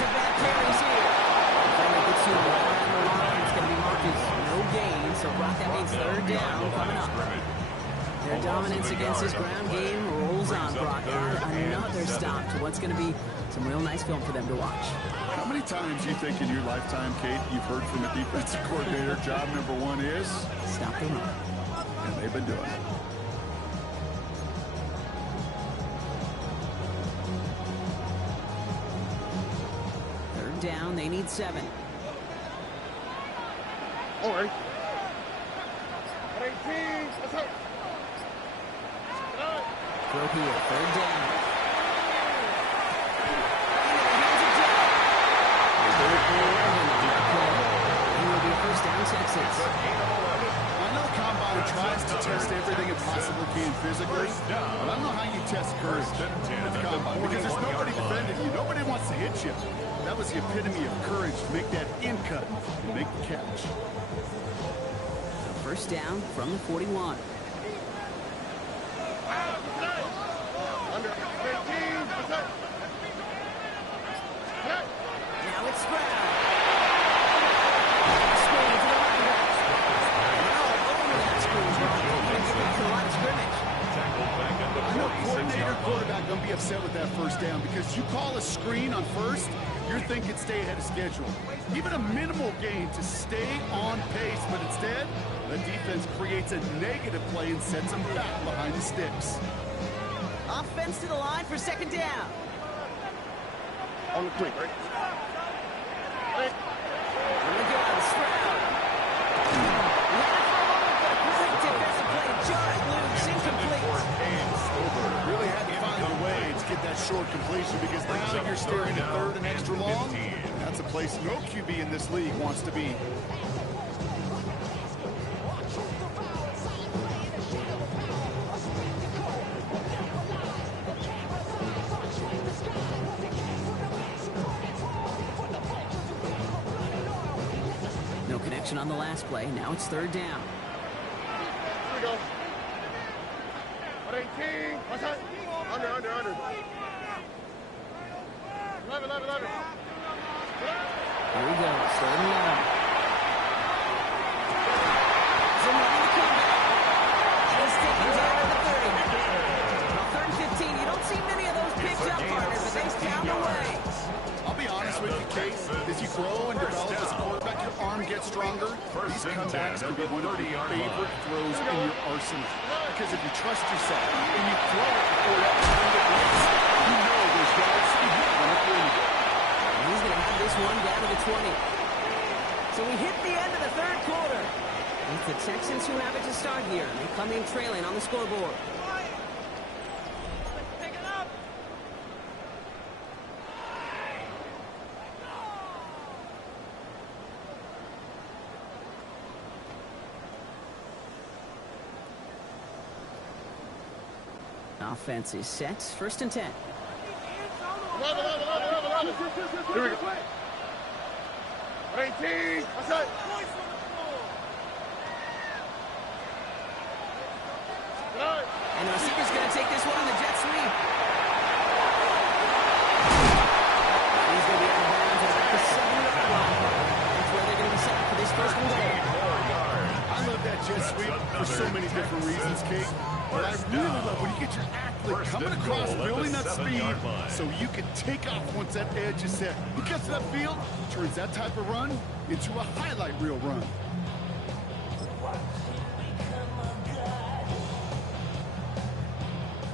a bad carries here. Finally gets you right around the line. It's going to be marked as no gain. So, Brock, that means third down coming up. Their dominance against this ground game rolls on, Brock. Another stop to what's going to be some real nice film for them to watch. How many times do you think in your lifetime, Kate, you've heard from a defensive coordinator, job number 1 is? Stop the run. And they've been doing it. Third down, they need 7. Or 18. Let's go. Throw here, third down. It will be a first down, Texas. I know the combine tries to test everything it possibly can physically, but I don't know how you test courage at the combine because there's nobody defending you. Nobody wants to hit you. That was the epitome of courage to make that in cut and make the catch. First down from the 41. Under 18. Let's go. Now it's Stroud. Screen to the linebacker. Now over that screen. Going to get back to the line of scrimmage. I know coordinator, quarterback going to be upset with that first down because you call a screen on first, you're thinking stay ahead of schedule. Even a minimal gain to stay on pace, but instead, the defense creates a negative play and sets them back behind the sticks. Offense to the line for second down. On the quick, right? Here we go, Stroud. Great defensive play to jar it loose, incomplete. Really had to find a way to get that short completion because now you're staring at third and extra long. That's a place no QB in this league wants to be. No connection on the last play. Now it's third down. Here we go. 18. What's that? Under. 11. Here we go, third and long. Somebody to come back. And it's taken down at the 30. Well, third and 15. You don't see many of those picked up, partner, but they found a way. I'll be honest with you, Case. As you grow and develop as a quarterback, your arm gets stronger. These cutbacks could be one of your favorite throws in your arsenal. Because if you trust yourself and you throw it before that time it hits, you know there's guys who hit when it wins. And he's going to have this one down to the 20. So we hit the end of the third quarter. It's the Texans who have it to start here. They come in trailing on the scoreboard. Offense is set. First and 10. 11. Here we go. 18. What's that? And the receiver's going to take this one on the jet sweep. He's going to be out of bounds at about the 7-yard line. That's where they're going to be set for this first and goal. I love that jet sweep for so many different reasons, Kate. But I really love when you get your athlete coming across, building that speed, so you can take off once that edge is set. He gets to that field, turns that type of run into a highlight reel run.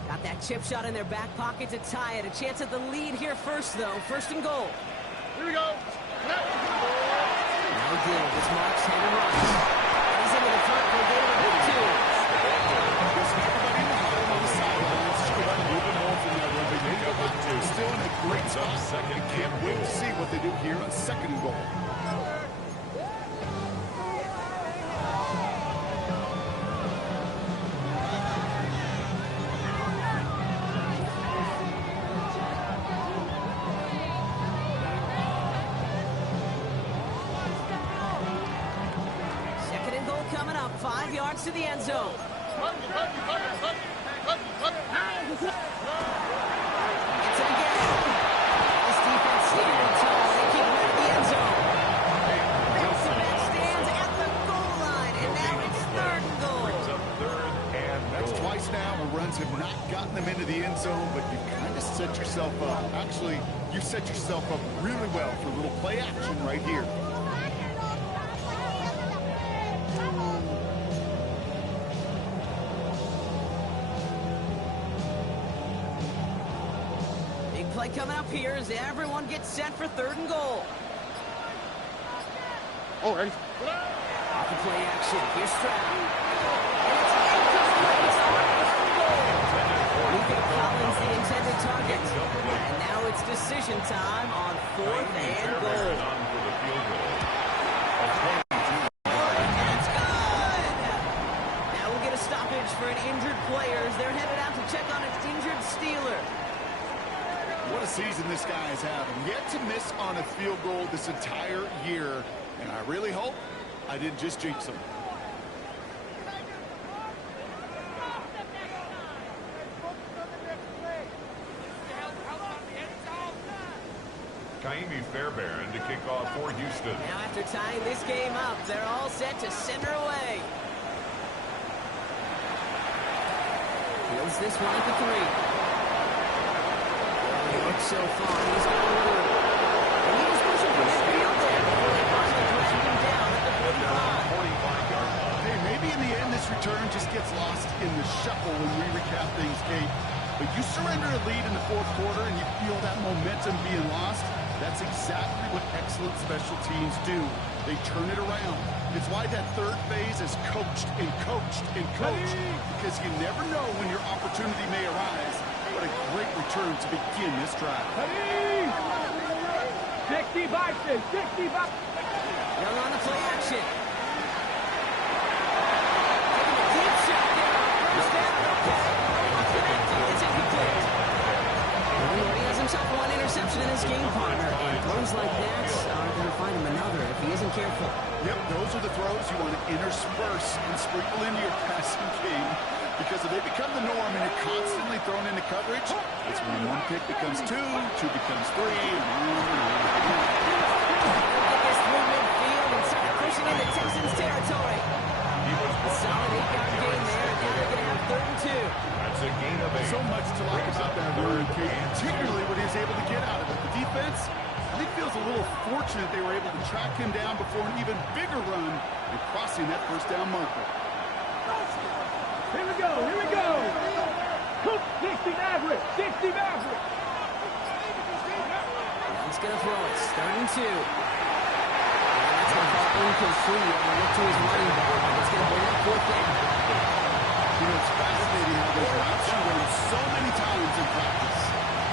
Got that chip shot in their back pocket to tie it. A chance at the lead here first, though. First and goal. Here we go. No deal. This marks Henry Rogers. He's into the front for a gain of a big 2. Everybody in the huddle on the sidelines should have a little bit more from that run. They didn't go back to. Still in a great spot. Second, can't wait to see what they do here on second and goal. Second and goal coming up. 5 yards to the end zone. It's again. This defense standing tall. They keep him out of the end zone. Back stands at the goal line, and now it's third and goal. That's twice now where runs have not gotten them into the end zone, but you kind of set yourself up. Actually, you set yourself up really well for a little play action right here. Play coming up here as everyone gets set for third and goal. Oh, ready? Off the play action. Here's Stroud. Nico Collins, the intended target. And now it's decision time on 4th and goal. And it's good! Now we'll get a stoppage for an injured player as they're headed out to check on an injured Steeler. What a season this guy is having. Yet to miss on a field goal this entire year. And I really hope I didn't just jinx him. Kaimi Fairbairn to kick off for Houston. Now after tying this game up, they're all set to send her away. Fields this one at the 3. He looks so far. He's got a little. And he was pushing for midfield there before they finally dragged him down at the 45. Hey, maybe in the end this return just gets lost in the shuffle when we recap things, Kate. But you surrender a lead in the 4th quarter and you feel that momentum being lost. That's exactly what excellent special teams do. They turn it around. It's why that 3rd phase is coached and coached and coached. Because you never know when your opportunity may arise. What a great return to begin this drive. 60 boxes, 60 boxes. Young on the play action. Taking a deep shot there. First down, okay. Connecting, it's incomplete. He has himself one interception in his game, partner. And throws like that are going to find him another if he isn't careful. Yep, those are the throws you want to intersperse and sprinkle into your passing game. Because if they become the norm and you're constantly thrown into coverage, it's when 1 pick becomes 2, 2 becomes 3. Get this through midfield and start pushing into Texans territory. A solid 8-yard gain there, and now they're going to have 3rd and 2. That's a gain of 8. So much to like about that run, particularly what he was able to get out of it. The defense, I think, feels a little fortunate they were able to track him down before an even bigger run and crossing that 1st down marker. Here we go, here we go. Cook, 60 Maverick, 60 Maverick. He's going to throw it. 3rd and 2. And that's going to fall incomplete. And look to his running back. It's going to bring up 4th down. You know, it's fascinating how those routes are run so many times in practice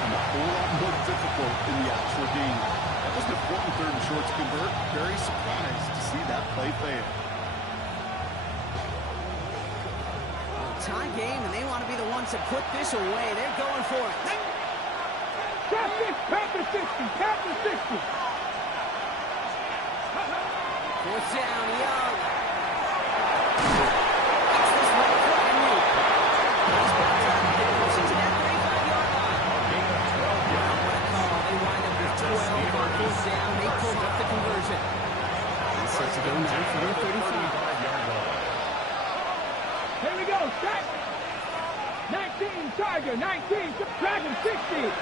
and a whole lot more difficult in the actual game. That was an important 3rd and short to convert. Very surprised to see that play fail. Tie game, and they want to be the ones to put this away. They're going for it. Panther 60, Panther 60. 4th down, Young. Gets this one quite new. He's brought down to the 35-yard line. What a call. They wind up with 12 on 4th down. They pulled up the conversion. He's set to go now for their 35. Here we go, set. 19, Tiger, 19, Dragon 60.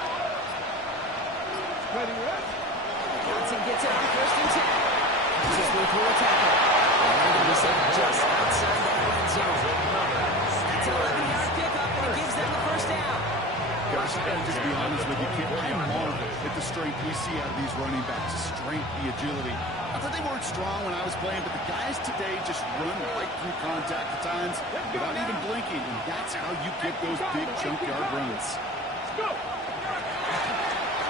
Ready, rest. Johnson gets it on 1st and 10. Just with a tackle. And they're going to be set just outside that red zone. That's an 11-yard pickup, and it gives them the 1st down. Gosh, I gotta just be honest with you, kid. I marvel at the strength we see out of these running backs. The strength, the agility. I thought they weren't strong when I was playing, but the guys today just run right through contact at times without even blinking, and that's how you get those big chunk yard runs. Let's go.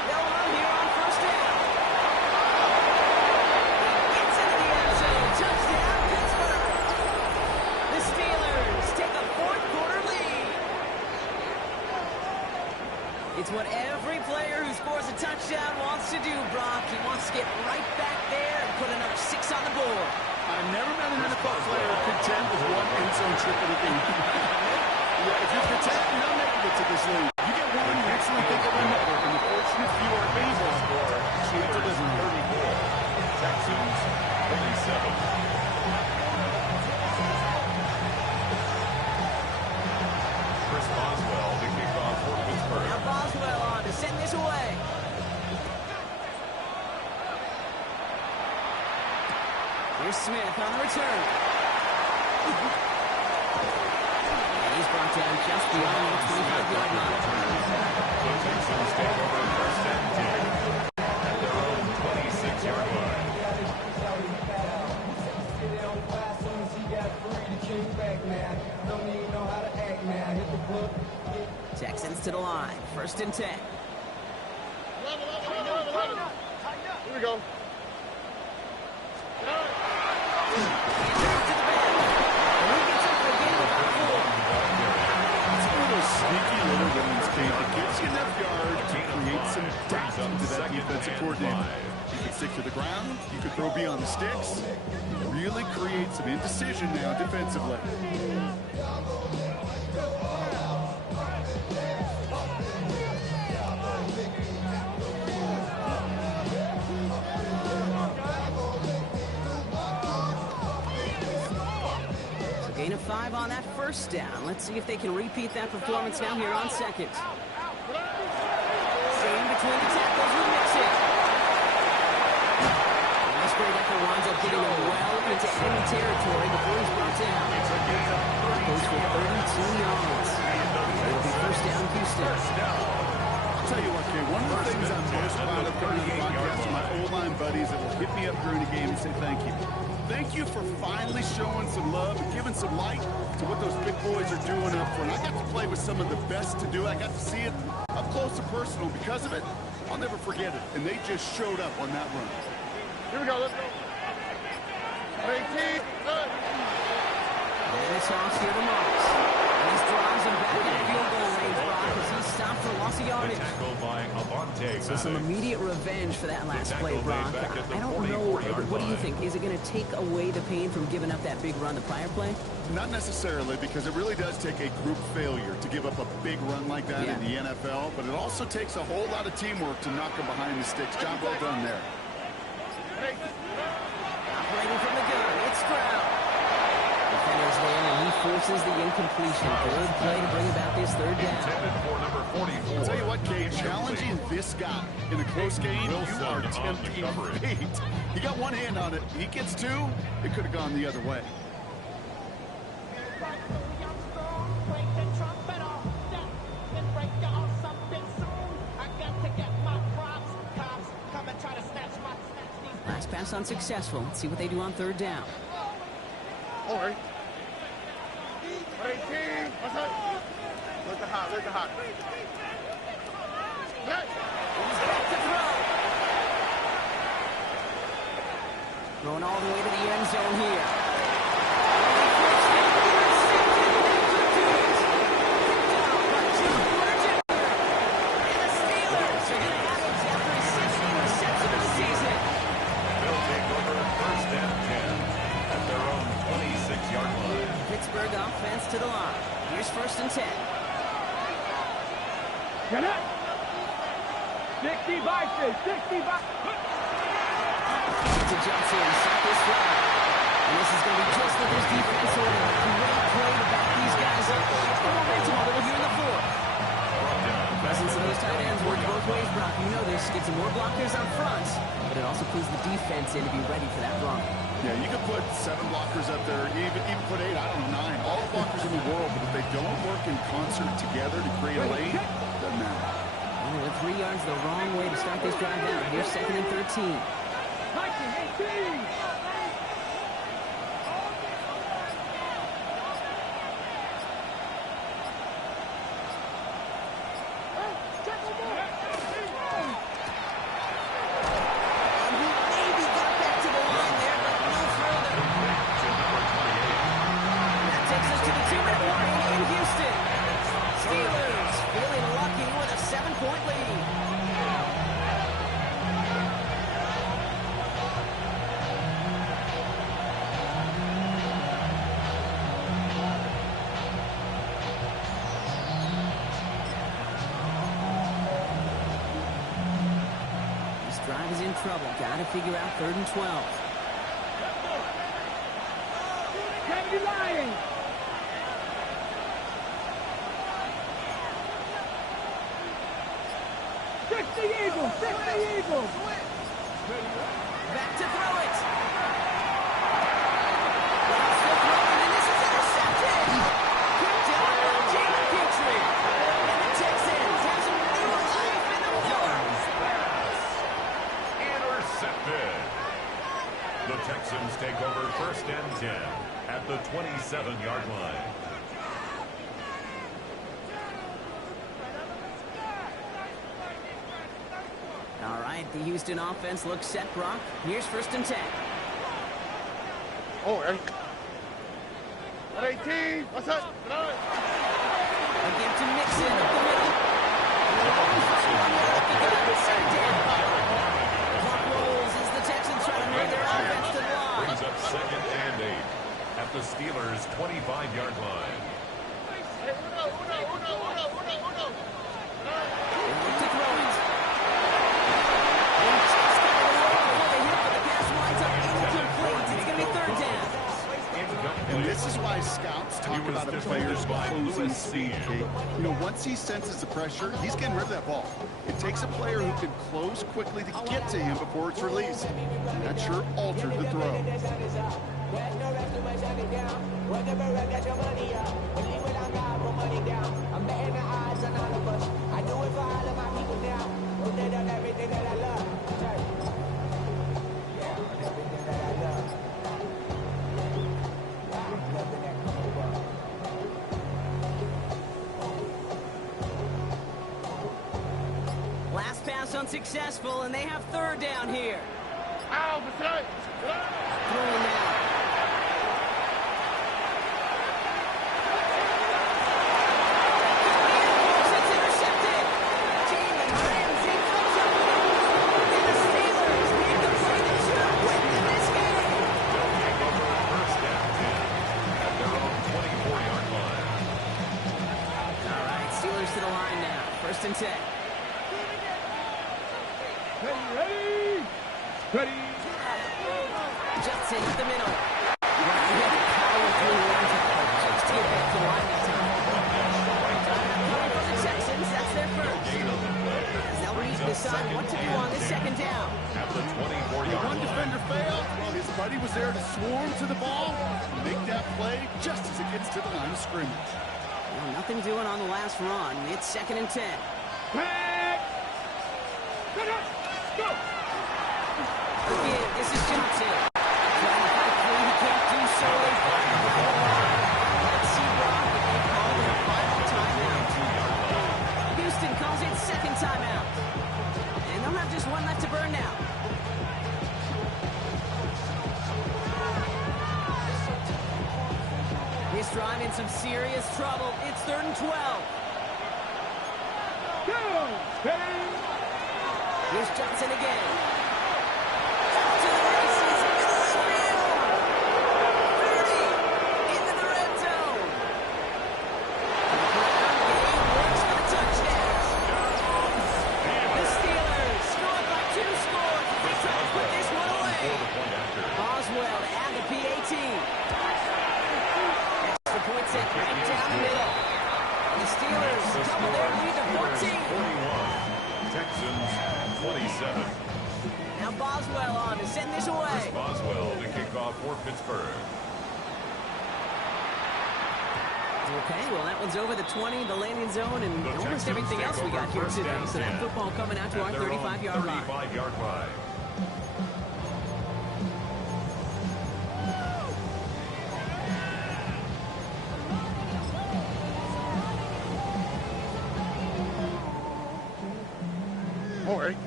They'll run here on 1st down. He gets into the end zone. Touchdown, Pittsburgh. The Steelers take a 4th quarter lead. It's what every player who scores a touchdown wants to do, Brock. He wants to get right back there and put another 6 on the board. I've never met an NFL player content with 1 end zone trip in a game. Yeah, if you're content, you're not making it to this league. You get one, you instantly think of another, and the fortunate few are able to actually deliver. 34. Texans 37. Chris Boswell to kick off for Pittsburgh. Now Boswell on to send this away. Here's Smith on the return. And he's brought down just beyond the 25-yard line. The Texans take over 1st and 10 at their own 26-yard line. to the line. 1st and 10. Here we go. Sneaky little running speed that gives you enough yards to create some doubt into that defensive coordinator. You can stick to the ground, you can throw beyond the sticks, really create some indecision now defensively. Gain of 5 on that 1st down. Let's see if they can repeat that performance now here on 2nd. Same between the tackles with Mixon. Nice great effort winds up getting him well into enemy territory before he's brought down. Goes for 32 yards. It'll be 1st down, Houston. I'll tell you what, Kay, one of the things I'm most proud of coming to the podcast are my O-line buddies that will hit me up during the game and say thank you. Thank you for finally showing some love and giving some light to what those big boys are doing up front. I got to play with some of the best to do it. I got to see it up close and personal. Because of it, I'll never forget it. And they just showed up on that run. Here we go. Let's go. 18. And this off here to Moss. And this drives him back in field goal range, Brock, as he stopped for loss of yardage. So some immediate revenge for that last play, Brock. I don't know. What do you think? Is it going to take away the pain from giving up that big run the prior play? Not necessarily, because it really does take a group failure to give up a big run like that in the NFL. But it also takes a whole lot of teamwork to knock them behind the sticks. Job well done there. Operating from the gun, it's Stroud. Defenders there, and he forces the incompletion. Good play to bring about this 3rd down. I'll tell you what, Kay, challenging this guy in a close game, you are tempting fate. He got one hand on it. He gets 2. It could have gone the other way. Last pass unsuccessful. Let's see what they do on 3rd down. All right. 18. What's up? Where's the hot? Where's the hot? He's back to throw. Going all the way to the end zone here. Offense to the line. Here's 1st and 10. Get up. 60 by 60 by. To Johnson, set this drive. And this is going to be just what this defense ordered. A great play to back these guys up. Shift the momentum a little here in the 4th. The presence of those tight ends works both ways, Brock. You know this. Gets some more blockers up front, but it also puts the defense in to be ready for that run. Yeah, you could put 7 blockers up there, even put 8, I don't know, 9. All the blockers in the world, but if they don't work in concert together to create a lane, doesn't matter. Well, they went 3 yards the wrong way to start this drive down. Here's 2nd and 13. 18. Drive is in trouble. Got to figure out 3rd and 12. Can't be lying. Fix the Eagles. Fix the Eagles. Back to throw it. Still throwing, and this is intercepted. Good job by Jalen Petrie. And the Texans have some new life in the Wars. Intercepted. The Texans take over 1st and 10 at the 27-yard line. the Houston offense looks set, Brock. Here's 1st and 10. Oh, hey. 18. What's up? Again to Mixon up the middle. Second down. Clock rolls as the Texans try to move their offense to the line. Brings up 2nd and 8 at the Steelers' 25-yard line. Look to throw it. And just got a little before the hit, but the pass winds up incomplete. It's going to be 3rd down. And this is why scouts talk about a player's closing speed, Kate. You know, once he senses the pressure, he's getting rid of that ball. It takes a player who can close quickly to get to him before it's released. And that sure altered the throw. Last pass unsuccessful, and they have 3rd down here. Throwing now. It's intercepted. Jalen Ramsey comes up with it. And the Steelers make the play that should have won this game. They'll take over 1st and 10 at their own 24-yard line. All right, Steelers to the line now. 1st and 10. Ready. Judson up the middle. He had to power through one tackle just to get back to the line that time. Coming from the Texans, that's their 1st. As they'll need to decide what to do on this 2nd down. At the 24-yard One line. defender failed. Well, his buddy was there to swarm to the ball. Make that play just as it gets to the line of scrimmage. Well, nothing doing on the last run. It's 2nd and 10. Back. Go. Again, this is Johnson. Trying to fight free, he can't do so. Let's see, Brock, if they call their final timeout. Houston calls it 2nd timeout. And they'll have just one left to burn now. This drive in some serious trouble. It's 3rd and 12. Go. Here's Johnson again. Off to the races, middle of the field. 30, into the red zone. Game works for the touchdown. The Steelers score by 2 scores. They try to put this one away. Boswell to add the PAT. Extra point set right down the middle. The Steelers double their lead to 14. 41. Texans 27. Now Boswell on to send this away. Chris Boswell to kick off for Pittsburgh. Okay, well, that one's over the 20, the landing zone, and The almost Texans everything take else we over got here 1st today. and So that 10 football coming out to our at their own 35-yard line. 35-yard line.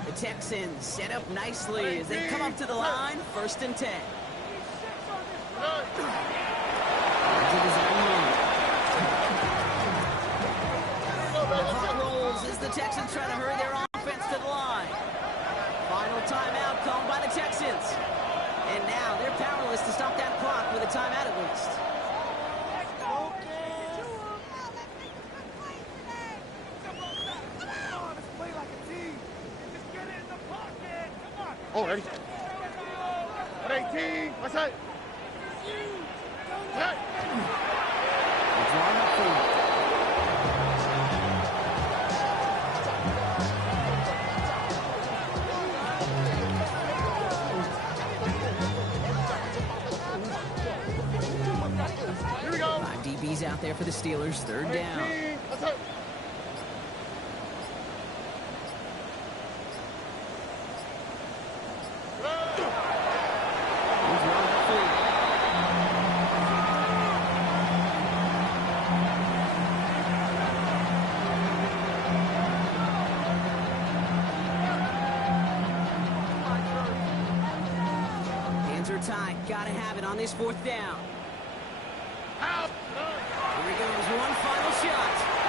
The Texans set up nicely as they come up to the line, 1st and 10. Into the zone. The clock rolls as the Texans try to hurry their offense to the line. Final timeout called by the Texans. And now they're powerless to stop that clock with a timeout at least. Oh, ready. 18. What's that? Drawn up front. Here we go. 5 DBs out there for the Steelers, 3rd down. 18. What's that? tie. Gotta have it on this 4th down. Out. Here goes one final shot.